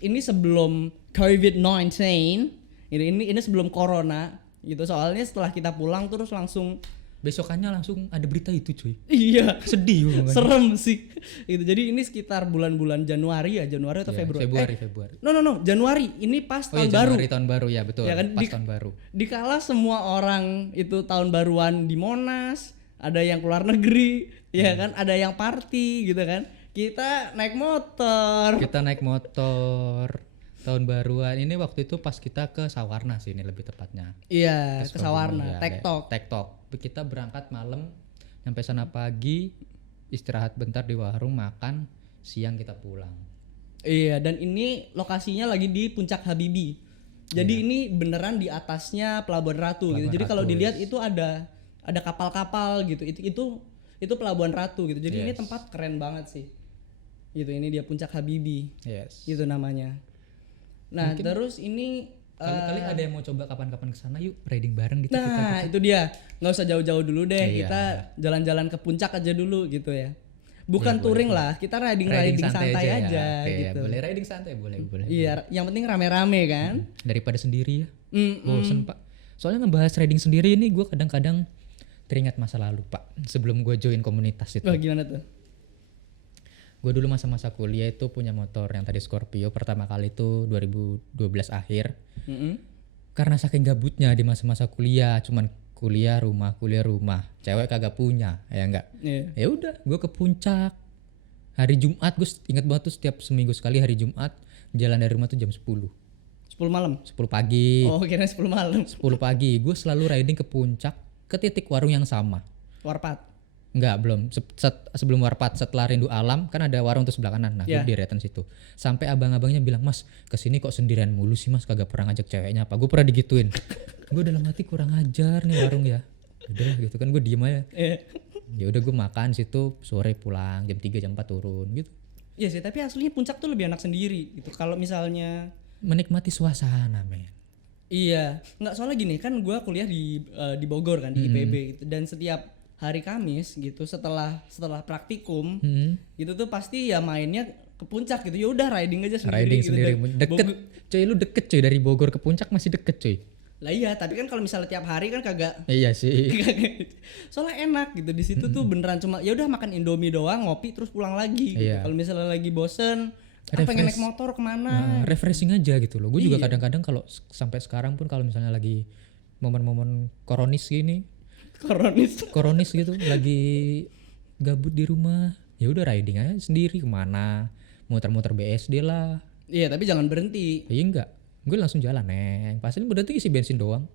ini sebelum COVID-19. Ini sebelum corona gitu. Soalnya setelah kita pulang terus langsung Besokannya langsung ada berita itu cuy. iya, Sedih gue. serem sih. Gitu. Jadi ini sekitar bulan-bulan Januari atau Februari. Februari. No, Januari. Ini pas tahun baru. Januari tahun baru ya, betul. Ya kan, pas tahun baru. Dikala semua orang itu tahun baruan di Monas, ada yang keluar negeri, ya kan, ada yang party gitu kan. Kita naik motor. Tahun baruan ini waktu itu pas kita ke Sawarna sih, ini lebih tepatnya. Iya, ke Sawarna, Ya, TikTok. Kita berangkat malam, sampai sana pagi, istirahat bentar di warung, makan, siang kita pulang. Iya, dan ini lokasinya lagi di Puncak Habibie. Jadi ini beneran di atasnya Pelabuhan Ratu gitu. Jadi kalau dilihat itu ada kapal-kapal gitu. Itu Pelabuhan Ratu gitu. Jadi ini tempat keren banget sih. Gitu, ini dia Puncak Habibie. Yes. Gitu namanya. Nah, mungkin terus ini kali ada yang mau coba kapan-kapan ke sana, yuk riding bareng gitu. Nah, itu dia. Nggak usah jauh-jauh dulu deh. Iya. Kita jalan-jalan ke puncak aja dulu gitu ya. Bukan touring lah, kita riding santai aja ya. Oke, gitu. Ya, boleh riding santai, boleh. Iya, yang penting rame-rame kan. Daripada sendiri ya. Bosen, Pak. Soalnya ngebahas riding sendiri ini gue kadang-kadang teringat masa lalu, Pak. Sebelum gue join komunitas itu. Wah, gimana tuh? Gue dulu masa-masa kuliah itu punya motor yang tadi Scorpio, pertama kali itu 2012 akhir. Karena saking gabutnya di masa-masa kuliah, cuman kuliah rumah, cewek kagak punya, ya enggak. Ya udah, gue ke puncak hari Jumat. Gue inget banget tuh, setiap seminggu sekali hari Jumat jalan dari rumah tuh jam 10 malam. 10 pagi. Oh, kira 10 malam. 10 pagi gue selalu riding ke puncak, ke titik warung yang sama. Warpat. Enggak, belum. Sebelum Warpat, setelah Rindu Alam kan ada warung tuh sebelah kanan. Nah, gue di deretan situ. Sampai abang-abangnya bilang, "Mas, kesini kok sendirian mulu sih, Mas? Kagak pernah ngajak ceweknya apa?" Gue pernah digituin. Gue dalam hati kurang ajar nih warung ya. Udahlah gitu kan, gue diem aja. Ya udah gue makan situ, sore pulang, jam 3 jam 4 turun gitu. Iya sih, tapi aslinya puncak tuh lebih enak sendiri gitu. Kalau misalnya menikmati suasana, men. Iya, nggak, soalnya gini kan, gue kuliah di Bogor kan, di IPB gitu. Dan setiap hari Kamis gitu setelah praktikum gitu tuh pasti ya mainnya ke puncak gitu. Ya udah riding aja sendiri. Deket, cuy, lu deket cuy, dari Bogor ke puncak masih deket cuy. Lah iya, tapi kan kalau misalnya tiap hari kan kagak. Iya sih. Soalnya enak gitu di situ tuh beneran cuma ya udah makan Indomie doang, ngopi terus pulang lagi. Gitu. Kalau misalnya lagi bosen, pengen naik motor kemana? Refreshing aja gitu loh. Gue juga kadang-kadang kalau sampai sekarang pun kalau misalnya lagi momen-momen koronis gini. Koronis gitu, lagi gabut di rumah, ya udah riding aja sendiri kemana, muter-muter BSD lah. Iya, tapi jangan berhenti. Iya enggak, gue langsung jalan pasti berhenti isi bensin doang.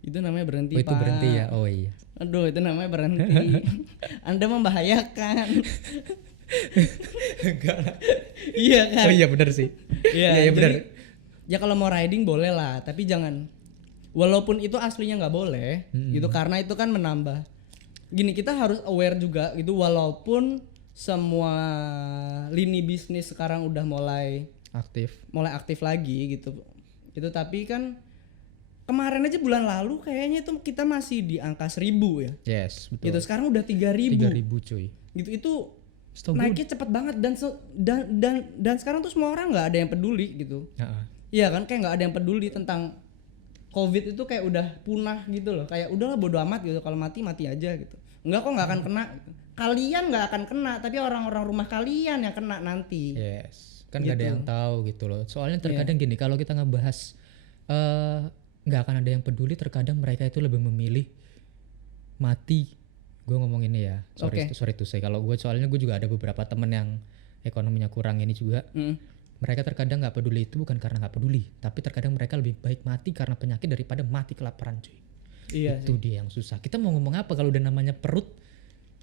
Itu namanya berhenti, Pak. Itu berhenti ya, oh iya. Aduh, itu namanya berhenti. Anda membahayakan. Enggak. Iya kan? Oh iya benar sih. Iya benar. Ya kalau mau riding boleh lah, tapi jangan. Walaupun itu aslinya nggak boleh, gitu, karena itu kan menambah. Gini, kita harus aware juga gitu, walaupun semua lini bisnis sekarang udah mulai aktif lagi gitu. Itu tapi kan kemarin aja bulan lalu kayaknya itu kita masih di angka 1.000 ya. Yes, betul. Gitu, sekarang udah 3.000. 3.000 cuy. Gitu, itu naiknya cepet banget dan sekarang tuh semua orang nggak ada yang peduli gitu. Iya kan, kayak nggak ada yang peduli tentang COVID itu, kayak udah punah gitu loh. Kayak udahlah bodo amat gitu, kalau mati aja gitu. Enggak kok, nggak akan kena gitu. kalian nggak akan kena, tapi orang-orang rumah kalian yang kena nanti. Yes, kan nggak ada Gitu. yang tahu gitu loh. Soalnya terkadang gini, kalau kita ngebahas nggak akan ada yang peduli. Terkadang mereka itu lebih memilih mati. Gue ngomong ini ya, sorry to say. Kalau gue soalnya gue juga ada beberapa temen yang ekonominya kurang ini juga. Mereka terkadang nggak peduli itu bukan karena nggak peduli, tapi terkadang mereka lebih baik mati karena penyakit daripada mati kelaparan, cuy. Iya Itu dia yang susah. Kita mau ngomong apa kalau udah namanya perut?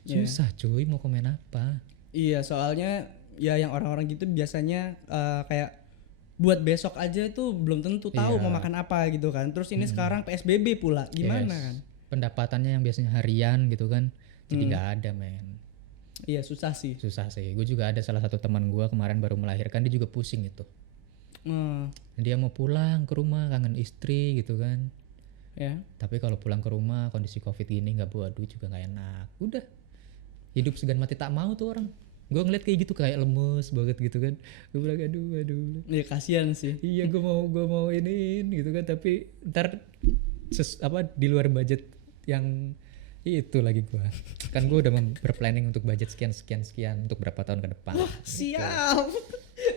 Susah, cuy. Mau komen apa? Iya, soalnya ya yang orang-orang gitu biasanya kayak buat besok aja tuh belum tentu tahu mau makan apa gitu kan. Terus ini sekarang PSBB pula, gimana Yes. kan? Pendapatannya yang biasanya harian gitu kan, jadi nggak ada, men. Iya, susah sih. Susah sih. Gue juga ada salah satu teman gue kemarin baru melahirkan, dia juga pusing itu. Dia mau pulang ke rumah, kangen istri gitu kan. Ya. Tapi kalau pulang ke rumah kondisi covid gini nggak bawa duit juga nggak enak. Udah, hidup segan mati tak mau tuh orang. Gue ngeliat kayak gitu kayak lemes banget gitu kan. Gue bilang aduh. Iya, kasihan sih. Iya gue mau iniin gitu kan, tapi ntar di luar budget yang itu lagi gue. Kan gue udah berplanning untuk budget sekian untuk berapa tahun ke depan. Siap.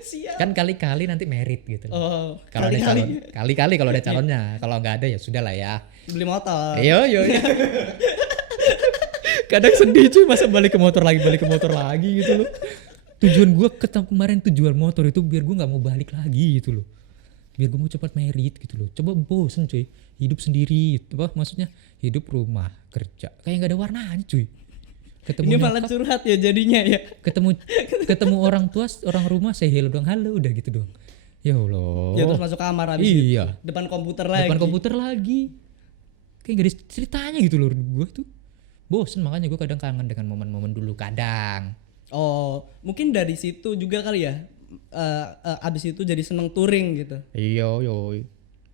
Siap. Kan kali-kali nanti merit gitu. Oh, Kalau ada calon, kali-kali kalau ada calonnya. Kalau nggak ada ya sudah lah ya. beli motor. Yo. Kadang sedih cuy, masa balik ke motor lagi gitu loh. Tujuan gue kemarin tuh jual motor itu biar gue nggak mau balik lagi gitu loh. Biar gue mau cepat merit gitu loh. Coba bosen cuy, hidup sendiri gitu. Apa maksudnya hidup rumah kerja kayak nggak ada warnanya cuy. Ketemu Ini malah curhat ya jadinya ya. ketemu orang tua, orang rumah say hello doang, halo udah gitu doang. Ya Allah. Ya terus masuk kamar habis Iya. itu. Depan komputer lagi. Depan komputer lagi. Kayak gak ada ceritanya gitu loh gue tuh. Bosen, makanya gue kadang kangen dengan momen-momen dulu kadang. Oh, mungkin dari situ juga kali ya. Abis itu jadi seneng touring gitu. Iya.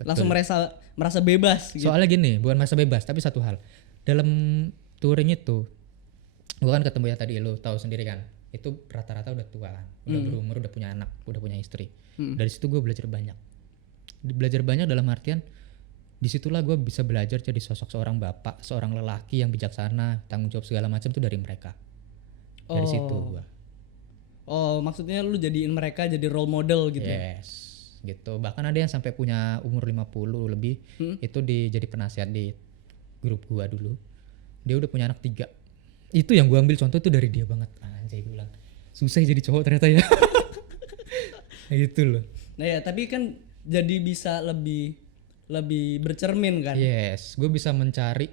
Langsung merasa bebas gitu. Soalnya gini, bukan masa bebas, tapi satu hal. Dalam touring itu, gue kan ketemu ya tadi lo tahu sendiri kan. Itu rata-rata udah tua kan. Udah berumur, udah punya anak, udah punya istri. Dari situ gue belajar banyak. Belajar banyak dalam artian disitulah gue bisa belajar jadi sosok seorang bapak, seorang lelaki yang bijaksana, tanggung jawab segala macam tuh dari mereka. Dari situ gue. Oh, maksudnya lu jadiin mereka jadi role model gitu. Yes, gitu. Bahkan ada yang sampai punya umur 50 lebih, itu jadi penasihat di grup gua dulu. Dia udah punya anak 3. Itu yang gua ambil contoh itu dari dia banget. Anjay, gue bilang susah jadi cowok ternyata ya. Gitu loh. Nah ya, tapi kan jadi bisa lebih bercermin kan. Yes, gue bisa mencari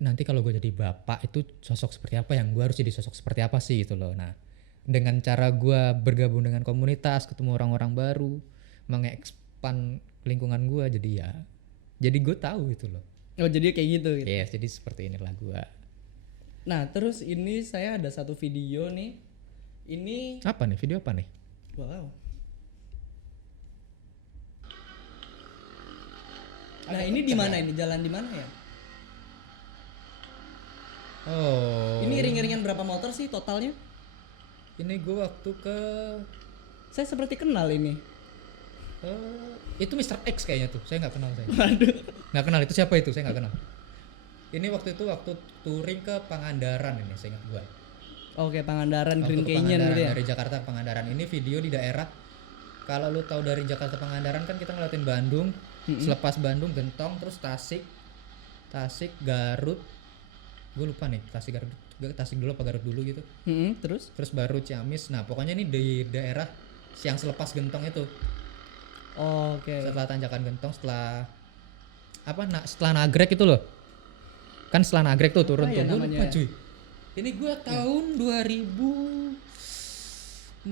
nanti kalau gue jadi bapak itu sosok seperti apa, yang gue harus jadi sosok seperti apa sih gitu loh. Nah, dengan cara gue bergabung dengan komunitas, ketemu orang-orang baru, mengekspan lingkungan gue, jadi gue tahu gitu loh. Oh, jadi kayak gitu. Yes, jadi seperti inilah gue. Nah, terus ini saya ada satu video nih. Ini Apa nih? Video apa nih? wow. Nah, ini di mana ini? Jalan di mana ya? Oh. Ini ring-ringan berapa motor sih totalnya? Ini gue waktu ke Saya seperti kenal ini. itu Mr. X kayaknya tuh. Saya nggak kenal saya. Waduh. Nggak kenal itu siapa itu, saya nggak kenal. Ini waktu touring ke Pangandaran ini, saya ingat gue. Oke, Pangandaran, Waktu Green ke Canyon Pangandaran, gitu ya. dari Jakarta ke Pangandaran. Ini video di daerah, kalau lu tahu dari Jakarta Pangandaran kan kita ngeliatin Bandung, selepas Bandung Gentong, terus Tasik, Garut. Gue lupa nih, Tasik dulu apa Garut dulu gitu. Terus? Terus baru Ciamis. Nah, pokoknya ini di daerah yang selepas Gentong itu. Oke. Setelah tanjakan Gentong, setelah Nagrek itu loh. Kan setelah Nagrek tuh turun tuh. Ya, Gue lupa namanya? cuy. Ini gue tahun 2014.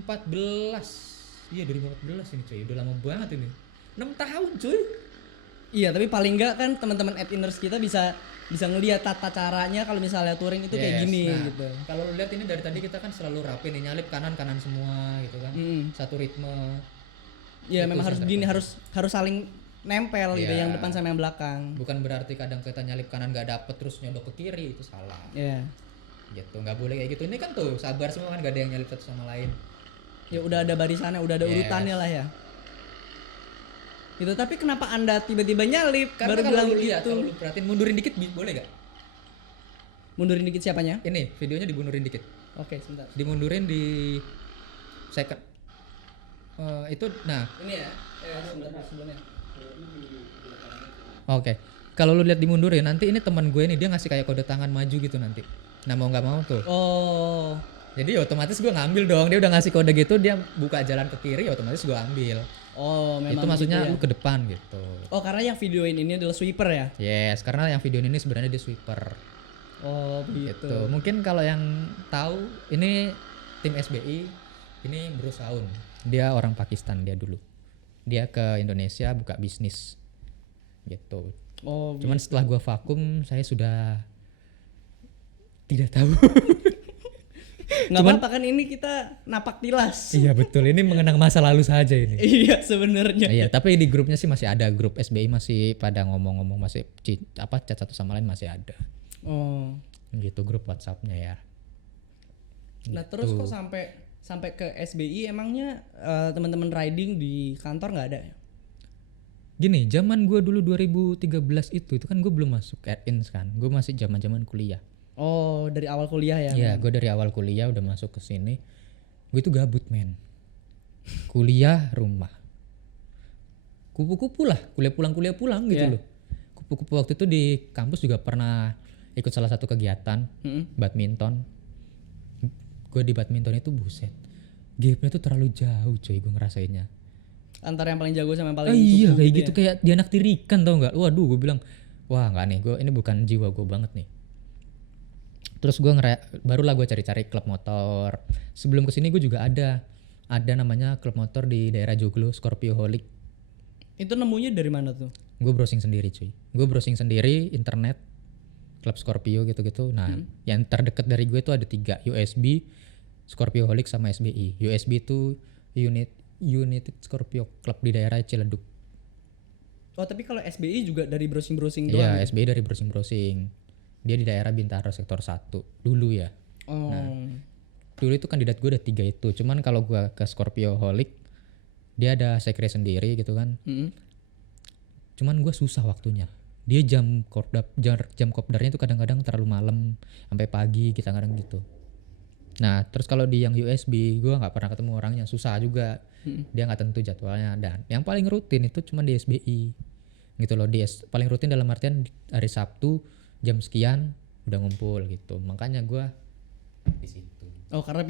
Iya 2014 ini cuy. Udah lama banget ini. 6 tahun cuy. Iya, tapi paling enggak kan teman-teman adiners kita bisa ngelihat tata caranya kalau misalnya touring itu kayak gini nah, gitu. Kalau lu lihat ini dari tadi kita kan selalu rapi nih, nyalip kanan semua gitu kan. Satu ritme. Iya, Itu memang harus yang begini, harus saling nempel gitu, Iya. yang depan sama yang belakang. Bukan berarti kadang kita nyalip kanan gak dapet terus nyodok ke kiri, itu salah. Iya. Gitu, nggak boleh kayak gitu. Ini kan tuh sabar semua kan, gak ada yang nyalip satu sama lain. Ya udah ada barisannya, udah ada urutannya lah ya. Gitu, tapi kenapa Anda tiba-tiba nyalip? Karena baru kalau bilang lu lihat, gitu. kalau lu perhatiin mundurin dikit boleh gak? Mundurin dikit siapanya? Ini videonya dimundurin dikit. Oke, sebentar. Dimundurin di second. Itu nah. Ini ya. Sebentar sebelumnya. Oke. Kalau lu lihat dimundurin nanti ini teman gue nih dia ngasih kayak kode tangan maju gitu nanti. Nah mau nggak mau tuh. Oh. Jadi otomatis gue ngambil dong. Dia udah ngasih kode gitu dia buka jalan ke kiri otomatis gue ambil. Oh, memang Itu maksudnya gitu ya? lu ke depan gitu. Oh, karena yang videoin ini adalah sweeper ya? Yes, karena yang video ini sebenarnya dia sweeper. Oh, begitu. Gitu. Mungkin kalau yang tahu ini tim SBI, ini Bruce Aun. Dia orang Pakistan dia dulu. Dia ke Indonesia buka bisnis. Gitu. Oh, Cuman setelah gua vakum saya sudah tidak tahu. nggak apa-apa kan ini kita napak tilas. Iya betul, ini mengenang masa lalu saja ini. Iya, sebenarnya. Iya, tapi di grupnya sih masih ada, grup SBI masih pada ngomong-ngomong masih chat satu sama lain masih ada. Oh. Gitu grup WhatsApp-nya ya. Nah, terus kok sampai ke SBI emangnya teman-teman riding di kantor nggak ada ya? Gini, zaman gue dulu 2013 itu kan gue belum masuk Ins kan, gue masih zaman kuliah. Oh, dari awal kuliah ya? Iya, gue dari awal kuliah udah masuk ke sini. Gue itu gabut men. Kuliah rumah. Kupu-kupu lah, kuliah pulang gitu Iya. loh. Kupu-kupu waktu itu di kampus juga pernah ikut salah satu kegiatan badminton. Gue di badminton itu buset. Gapnya tuh terlalu jauh coy gue ngerasainnya. Antara yang paling jago sama yang paling Iya cupu kayak gitu gitu ya? kayak dianaktirikan tau nggak? Waduh gue bilang wah nggak nih gue ini bukan jiwa gue banget nih. Terus gue barulah gue cari-cari klub motor. Sebelum kesini gue juga ada namanya klub motor di daerah Joglo, Scorpio Holic. Itu nemunya dari mana tuh? Gue browsing sendiri cuy. Gue browsing sendiri internet klub Scorpio gitu-gitu. Nah yang terdekat dari gue itu ada 3, USB, Scorpio Holic sama SBI. USB itu United Scorpio Club di daerah Ciledug. Oh, tapi kalau SBI juga dari browsing-browsing doang Iya gitu? SBI dari browsing. Dia di daerah Bintaro sektor 1 dulu ya. Oh. Dulu itu kandidat gue ada 3 itu. Cuman kalau gue ke Scorpio Holic dia ada sekre sendiri gitu kan. Cuman gue susah waktunya. Dia jam kopdarnya itu kadang-kadang terlalu malam sampai pagi kita kadang gitu. Nah terus kalau di yang USB gue nggak pernah ketemu orangnya, susah juga. Dia nggak tentu jadwalnya. Dan yang paling rutin itu cuma di SBI gitu loh. Paling rutin dalam artian hari Sabtu jam sekian udah ngumpul gitu. Makanya gue di situ. Oh, karena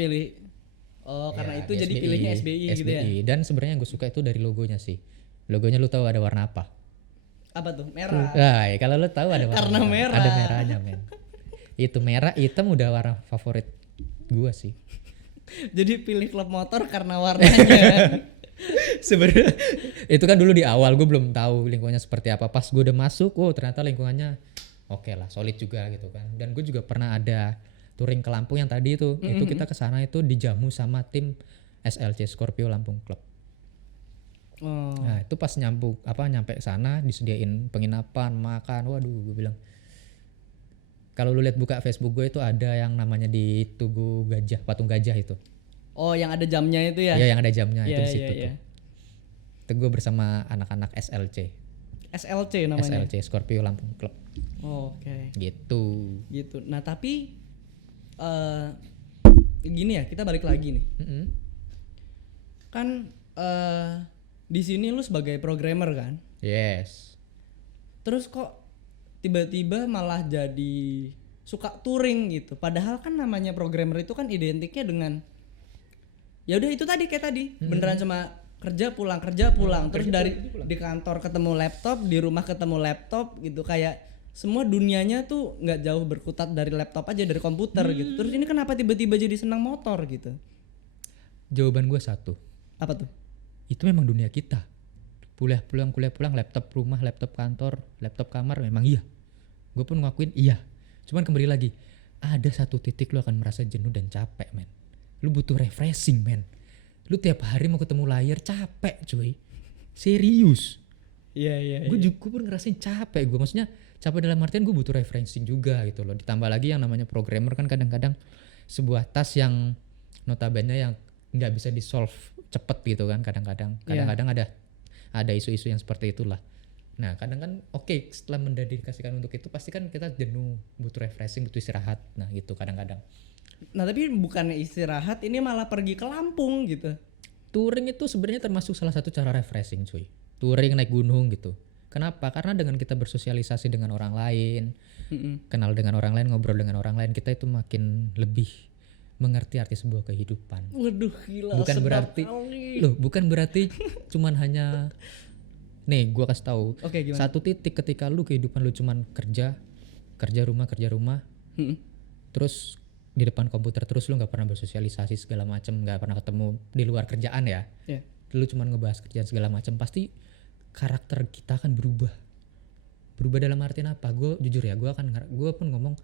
karena Ya, itu di jadi pilihnya SBI gitu ya? Dan sebenarnya yang gue suka itu dari logonya sih. Logonya lu tahu ada warna apa? Apa tuh? Merah. Nah, kalau lu tahu ada warna Karena apa? merah. Ada merahnya men. Itu merah, hitam udah warna favorit gue sih. Jadi pilih klub motor karena warnanya. Sebenarnya itu kan dulu di awal gue belum tahu lingkungannya seperti apa. Pas gue udah masuk, ternyata lingkungannya oke lah, solid juga gitu kan. Dan gue juga pernah ada touring ke Lampung yang tadi itu kita ke sana itu dijamu sama tim SLC Scorpio Lampung Club. Oh. Nah itu pas nyampe sana disediain penginapan, makan, waduh gue bilang kalau lu lihat buka Facebook gue itu ada yang namanya di Tugu Gajah, patung gajah itu. Oh, yang ada jamnya itu ya? Iya yang ada jamnya itu Iya, di situ iya. tuh. Itu gue bersama anak-anak SLC. SLC namanya. SLC Scorpio Lampung Club. Oh, oke. Gitu. Gitu. Nah, tapi gini ya, kita balik lagi nih. Kan di sini lu sebagai programmer kan? Yes. Terus kok tiba-tiba malah jadi suka touring gitu. Padahal kan namanya programmer itu kan identiknya dengan ya udah itu tadi kayak tadi, beneran cuma kerja pulang terus di kantor ketemu laptop, di rumah ketemu laptop gitu, kayak semua dunianya tuh nggak jauh berkutat dari laptop aja, dari komputer gitu. Terus ini kenapa tiba-tiba jadi senang motor gitu? Jawaban gue satu. Apa tuh? Itu memang dunia kita. Kuliah pulang, laptop rumah, laptop kantor, laptop kamar, memang iya. Gue pun ngakuin iya. Cuman kembali lagi, ada satu titik lu akan merasa jenuh dan capek men. Lu butuh refreshing men. Lu tiap hari mau ketemu layar capek cuy. Serius. Iya. Gue pun ngerasain capek. Gue maksudnya capek dalam artian gue butuh refreshing juga gitu loh. Ditambah lagi yang namanya programmer kan kadang-kadang sebuah task yang notabene yang nggak bisa di solve cepet gitu kan kadang-kadang. Kadang-kadang ada isu-isu yang seperti itulah. Nah kadang kan oke, setelah mendedikasikan untuk itu pasti kan kita jenuh, butuh refreshing, butuh istirahat. Nah gitu kadang-kadang. Nah tapi bukannya istirahat, ini malah pergi ke Lampung gitu. Touring itu sebenarnya termasuk salah satu cara refreshing cuy. Touring naik gunung gitu. Kenapa? Karena dengan kita bersosialisasi dengan orang lain, kenal dengan orang lain, ngobrol dengan orang lain, kita itu makin lebih mengerti arti sebuah kehidupan. Waduh gila, Bukan sedap berarti, kali. bukan berarti cuman hanya, nih gua kasih tahu, Oke, gimana? satu titik ketika lu kehidupan lu cuman kerja rumah, Mm-mm. terus di depan komputer terus lu nggak pernah bersosialisasi segala macem, nggak pernah ketemu di luar kerjaan ya, Ya. lu cuman ngebahas kerjaan segala macem, pasti karakter kita akan berubah dalam artian apa? Gue jujur ya, gue pun ngomong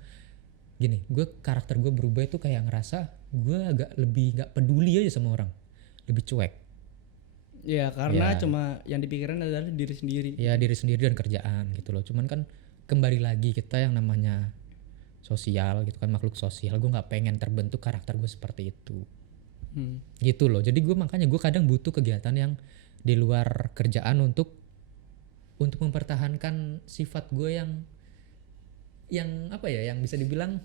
gini, gue karakter gue berubah itu kayak ngerasa gue agak lebih nggak peduli aja sama orang, lebih cuek. Ya karena Ya. cuma yang dipikirin adalah diri sendiri. Ya diri sendiri dan kerjaan gitu loh. Cuman kan kembali lagi kita yang namanya sosial gitu kan, makhluk sosial, gue nggak pengen terbentuk karakter gue seperti itu gitu loh. Jadi makanya gue kadang butuh kegiatan yang di luar kerjaan untuk mempertahankan sifat gue yang apa ya, yang bisa dibilang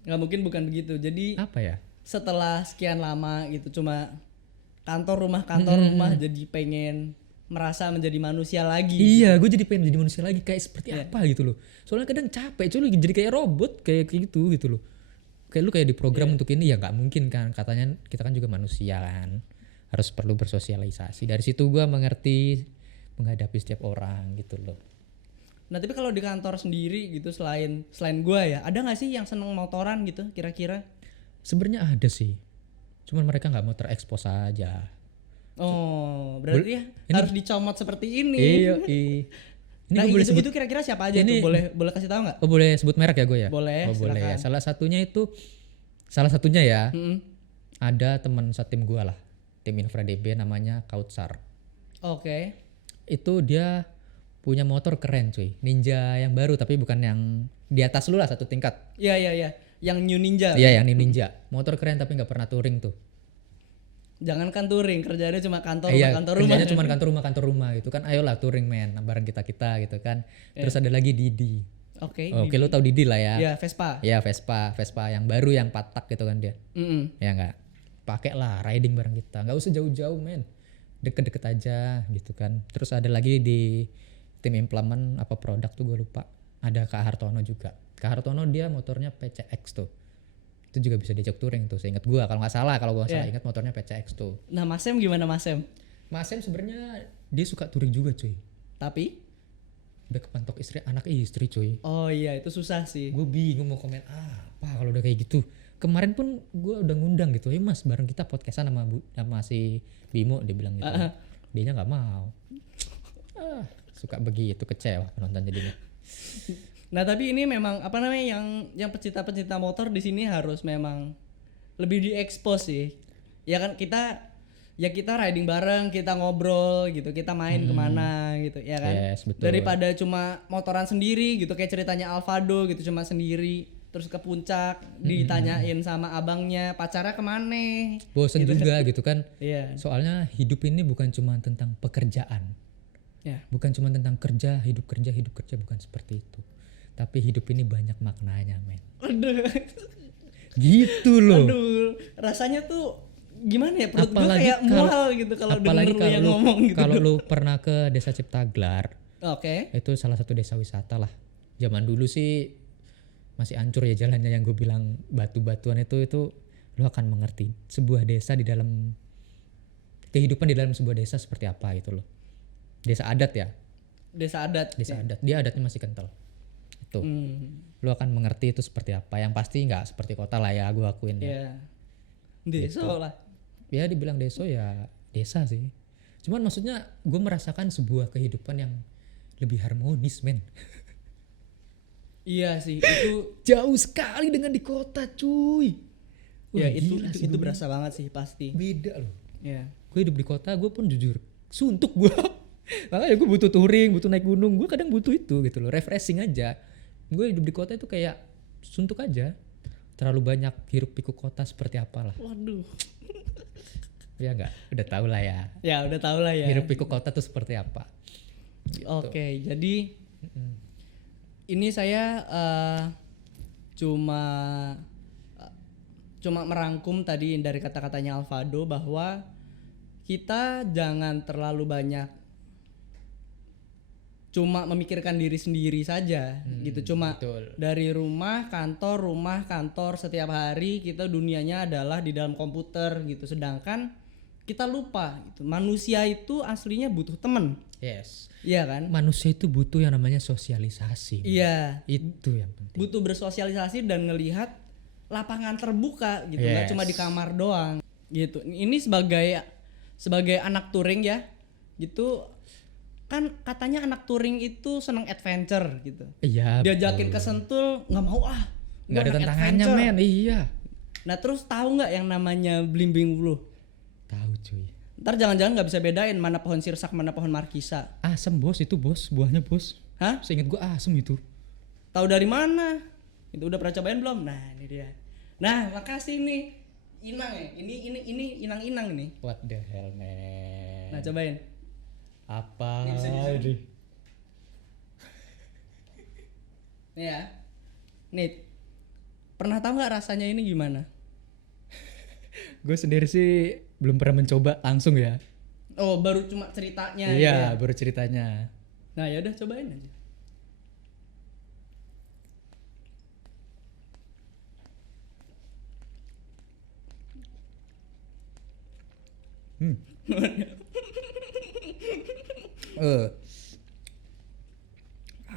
Nggak mungkin bukan begitu. Jadi apa ya, setelah sekian lama gitu cuma kantor rumah jadi pengen merasa menjadi manusia lagi. iya gue jadi pengen jadi manusia lagi kayak seperti Iya. apa gitu loh. Soalnya kadang capek cuy, lu jadi kayak robot kayak gitu loh. Kayak lu kayak diprogram untuk ini, ya nggak mungkin kan, katanya kita kan juga manusia kan, harus perlu bersosialisasi. Dari situ gue mengerti menghadapi setiap orang gitu loh. Nah tapi kalau di kantor sendiri gitu selain gua ya, ada nggak sih yang seneng motoran gitu kira-kira? Sebenarnya ada sih, cuman mereka nggak mau terekspos aja. Oh berarti ya harus dicomot seperti ini. Iya. Ini Nah gue boleh sebut, itu kira-kira siapa aja ini- tuh? Boleh kasih tahu nggak? oh boleh sebut merek ya gue ya? Boleh, Oh boleh ya. silakan. Salah satunya ya, Mm-mm. ada teman setim gue lah, tim Infra DB namanya Kautsar. Oke. Itu dia punya motor keren cuy, Ninja yang baru tapi bukan yang di atas lu lah, satu tingkat. Iya. Yang New Ninja. Iya yang Ninja, motor keren tapi nggak pernah touring tuh. Jangankan touring, kerjanya cuma kantor Iya, rumah. kerjanya cuma kantor rumah gitu kan. Ayolah touring men, bareng kita gitu kan. Terus ada lagi Didi. Oke. Oke, lu tahu Didi lah ya. Iya Vespa. Ya Vespa yang baru yang patak gitu kan dia. Mm-mm. Ya enggak. Pakai lah riding bareng kita. Enggak usah jauh-jauh men. Deket-deket aja gitu kan. Terus ada lagi di tim implement apa produk tuh gue lupa. Ada Kak Hartono juga. Kak Hartono dia motornya PCX tuh. Itu juga bisa diajak touring tuh. Seingat gue kalau nggak salah, ingat motornya PCX tuh. Nah Mas Sem gimana Mas Sem? Mas Sem sebenarnya dia suka touring juga cuy. Tapi? Udah kepantok anak istri cuy. Oh iya itu susah sih. Gue bingung mau komen apa kalau udah kayak gitu. Kemarin pun gue udah ngundang gitu, mas bareng kita podcastan sama si Bimo, dia bilang gitu. Dianya nggak mau. Suka begitu, kecewa penonton jadinya. Nah tapi ini memang apa namanya yang pecinta motor di sini harus memang lebih diekspos sih. Ya kan kita riding bareng, kita ngobrol gitu, kita main kemana gitu, ya kan. Yes, betul. Daripada cuma motoran sendiri gitu, kayak ceritanya Alvado gitu cuma sendiri, terus ke puncak ditanyain sama abangnya pacarnya kemana. Bosen juga gitu kan. Iya. Soalnya hidup ini bukan cuma tentang pekerjaan. Ya. Bukan cuma tentang hidup kerja, bukan seperti itu. Tapi hidup ini banyak maknanya, men. Aduh. Gitu loh. Aduh, rasanya tuh gimana ya, perut gue Apalagi kayak mual gitu kalau denger lu yang ngomong gitu. Kalau lu pernah ke Desa Ciptaglar, Oke. itu salah satu desa wisata lah. Zaman dulu sih masih hancur ya jalannya, yang gue bilang batu-batuan itu lu akan mengerti sebuah desa di dalam kehidupan di dalam sebuah desa seperti apa gitu loh. Desa adat ya. Desa adat. Adat. Dia adatnya masih kental. Itu. Lu akan mengerti itu seperti apa. Yang pasti nggak seperti kota lah ya, gue akuin ya. Iya. Desa lah. Ya dibilang desa ya desa sih. Cuman maksudnya gue merasakan sebuah kehidupan yang lebih harmonis, men. Iya sih, itu Jauh sekali dengan di kota, cuy. ya Wah, itu gila sih, itu gua berasa banget sih pasti. beda loh. Iya. Gue hidup di kota, gue pun jujur suntuk gue. Makanya gue butuh touring, butuh naik gunung. Gue kadang butuh itu gitu loh, refreshing aja. Gue hidup di kota itu kayak suntuk aja. Terlalu banyak hiruk pikuk kota seperti apalah. Waduh. Ya enggak, udah tau lah ya. Ya udah tau lah ya. Hiruk pikuk kota tuh seperti apa. Oke, jadi ini saya cuma merangkum tadi dari kata-katanya Alvado bahwa kita jangan terlalu banyak cuma memikirkan diri sendiri saja gitu, cuma betul. dari rumah kantor setiap hari kita dunianya adalah di dalam komputer gitu, sedangkan kita lupa gitu. Manusia itu aslinya butuh teman. Yes. Iya kan? Manusia itu butuh yang namanya sosialisasi. Iya, Itu yang penting. butuh bersosialisasi dan ngelihat lapangan terbuka gitu, nggak Yes. cuma di kamar doang gitu. Ini sebagai anak touring ya gitu, kan katanya anak touring itu seneng adventure gitu. Iya. Diajakin ke Sentul nggak mau Nggak ada gua anak tantangannya adventure. men. Iya. Nah terus tahu nggak yang namanya Blimbing Wuluh? Tahu cuy. Ntar jangan-jangan nggak bisa bedain mana pohon sirsak mana pohon markisa. Asem bos, itu bos, buahnya bos. Hah? Seinget gua asem itu. Tahu dari mana? Itu udah pernah cobain belum? Nah ini dia. Nah makasih nih inang ya. Ini inang-inang nih. What the hell man. Nah cobain. Apa Ini bisa di zoom. ini? Nih ya. Nih. Pernah tahu nggak rasanya ini gimana? Gue sendiri sih belum pernah mencoba langsung ya. Oh baru cuma ceritanya. Iya, ya. baru ceritanya. Nah ya udah cobain aja.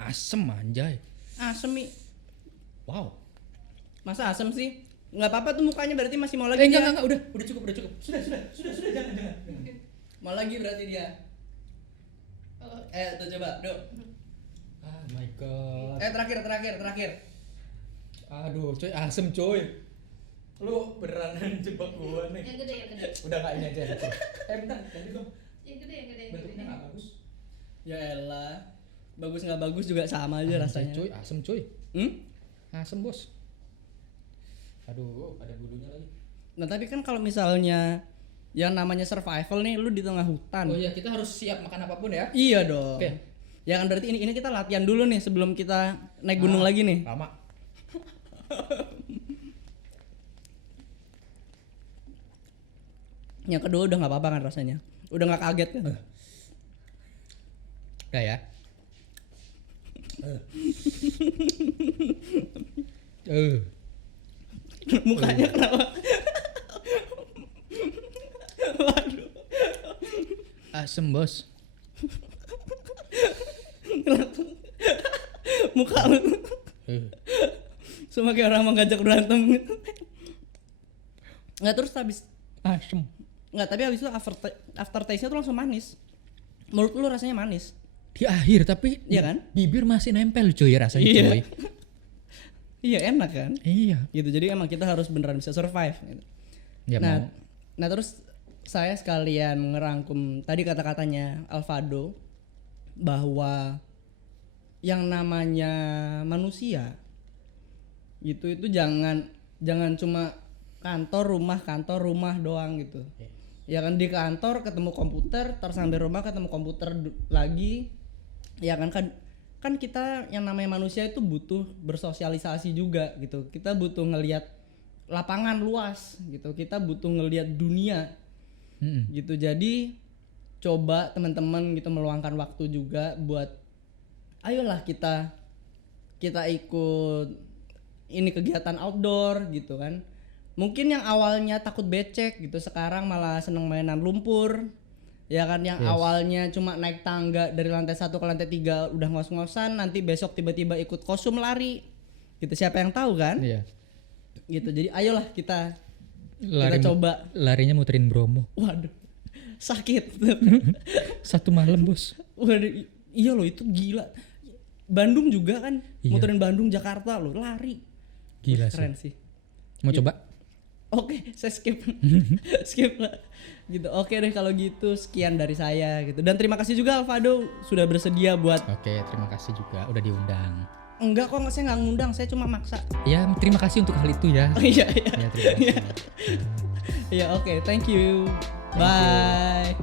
Asem anjay. Asem Mi. Wow. Masa asem sih? Nggak apa-apa tuh mukanya berarti masih mau lagi dia. Enggak, udah cukup. Sudah, jangan. Mau lagi berarti dia. Tuh coba, Dok. Oh my god. Terakhir. Aduh, coy, asem coy. Lu beneran jebak gua nih. Yang gede. Udah enggak ini aja. Bentar, ganti dong. Yang gede. Bentuknya enggak bagus. Ya elah. Bagus nggak bagus juga sama aja rasanya. Coy, asem coy. Asem, Bos. Aduh, ada bulunya lagi. Nah, tapi kan kalau misalnya yang namanya survival nih, lu di tengah hutan. Oh iya, kita harus siap makan apapun ya. Iya dong. Oke. Ya kan berarti ini kita latihan dulu nih sebelum kita naik gunung lagi nih. Lama. Yang kedua udah nggak apa-apa kan rasanya. Udah nggak kaget kan? Udah ya. Mukanya kenapa? Waduh. Asem, Bos. Muka lu sama kayak orang mau ngajak berantem gitu. Nggak terus habis Asem. nggak, tapi habis itu after taste-nya tuh langsung manis. Menurut lu rasanya manis? Di akhir tapi Iya kan? bibir masih nempel cuy rasanya Iya. cuy. Iya enak kan? Iya. Gitu, jadi emang kita harus beneran bisa survive gitu. Ya mau. Nah terus saya sekalian ngerangkum tadi kata-katanya Alvado bahwa yang namanya manusia itu jangan cuma kantor rumah doang gitu. Ya kan di kantor ketemu komputer, terus sampai rumah ketemu komputer lagi. Ya kan kita yang namanya manusia itu butuh bersosialisasi juga gitu. Kita butuh ngelihat lapangan luas gitu. Kita butuh ngelihat dunia. Gitu. Jadi coba teman-teman gitu meluangkan waktu juga buat ayolah kita ikut ini kegiatan outdoor gitu kan. Mungkin yang awalnya takut becek gitu sekarang malah seneng mainan lumpur. Ya kan yang awalnya cuma naik tangga dari lantai 1 ke lantai 3 udah ngos-ngosan, nanti besok tiba-tiba ikut kostum lari. Gitu, siapa yang tahu kan? Iya. Gitu. Jadi ayolah kita coba. Larinya muterin Bromo. Waduh. Sakit. Satu malam, Bos. Waduh, iya loh itu gila. Bandung juga kan, Iya. muterin Bandung Jakarta loh, lari. Gila Wah, keren sih. Mau coba? Oke, saya skip. Skip lah. Gitu. Oke deh kalau gitu sekian dari saya gitu. Dan terima kasih juga Alvado sudah bersedia buat. Oke, terima kasih juga udah diundang. Enggak kok, saya nggak ngundang, saya cuma maksa. Ya, terima kasih untuk hal itu ya. Oh iya. Ya, terima kasih. Iya, oke, thank you. Bye.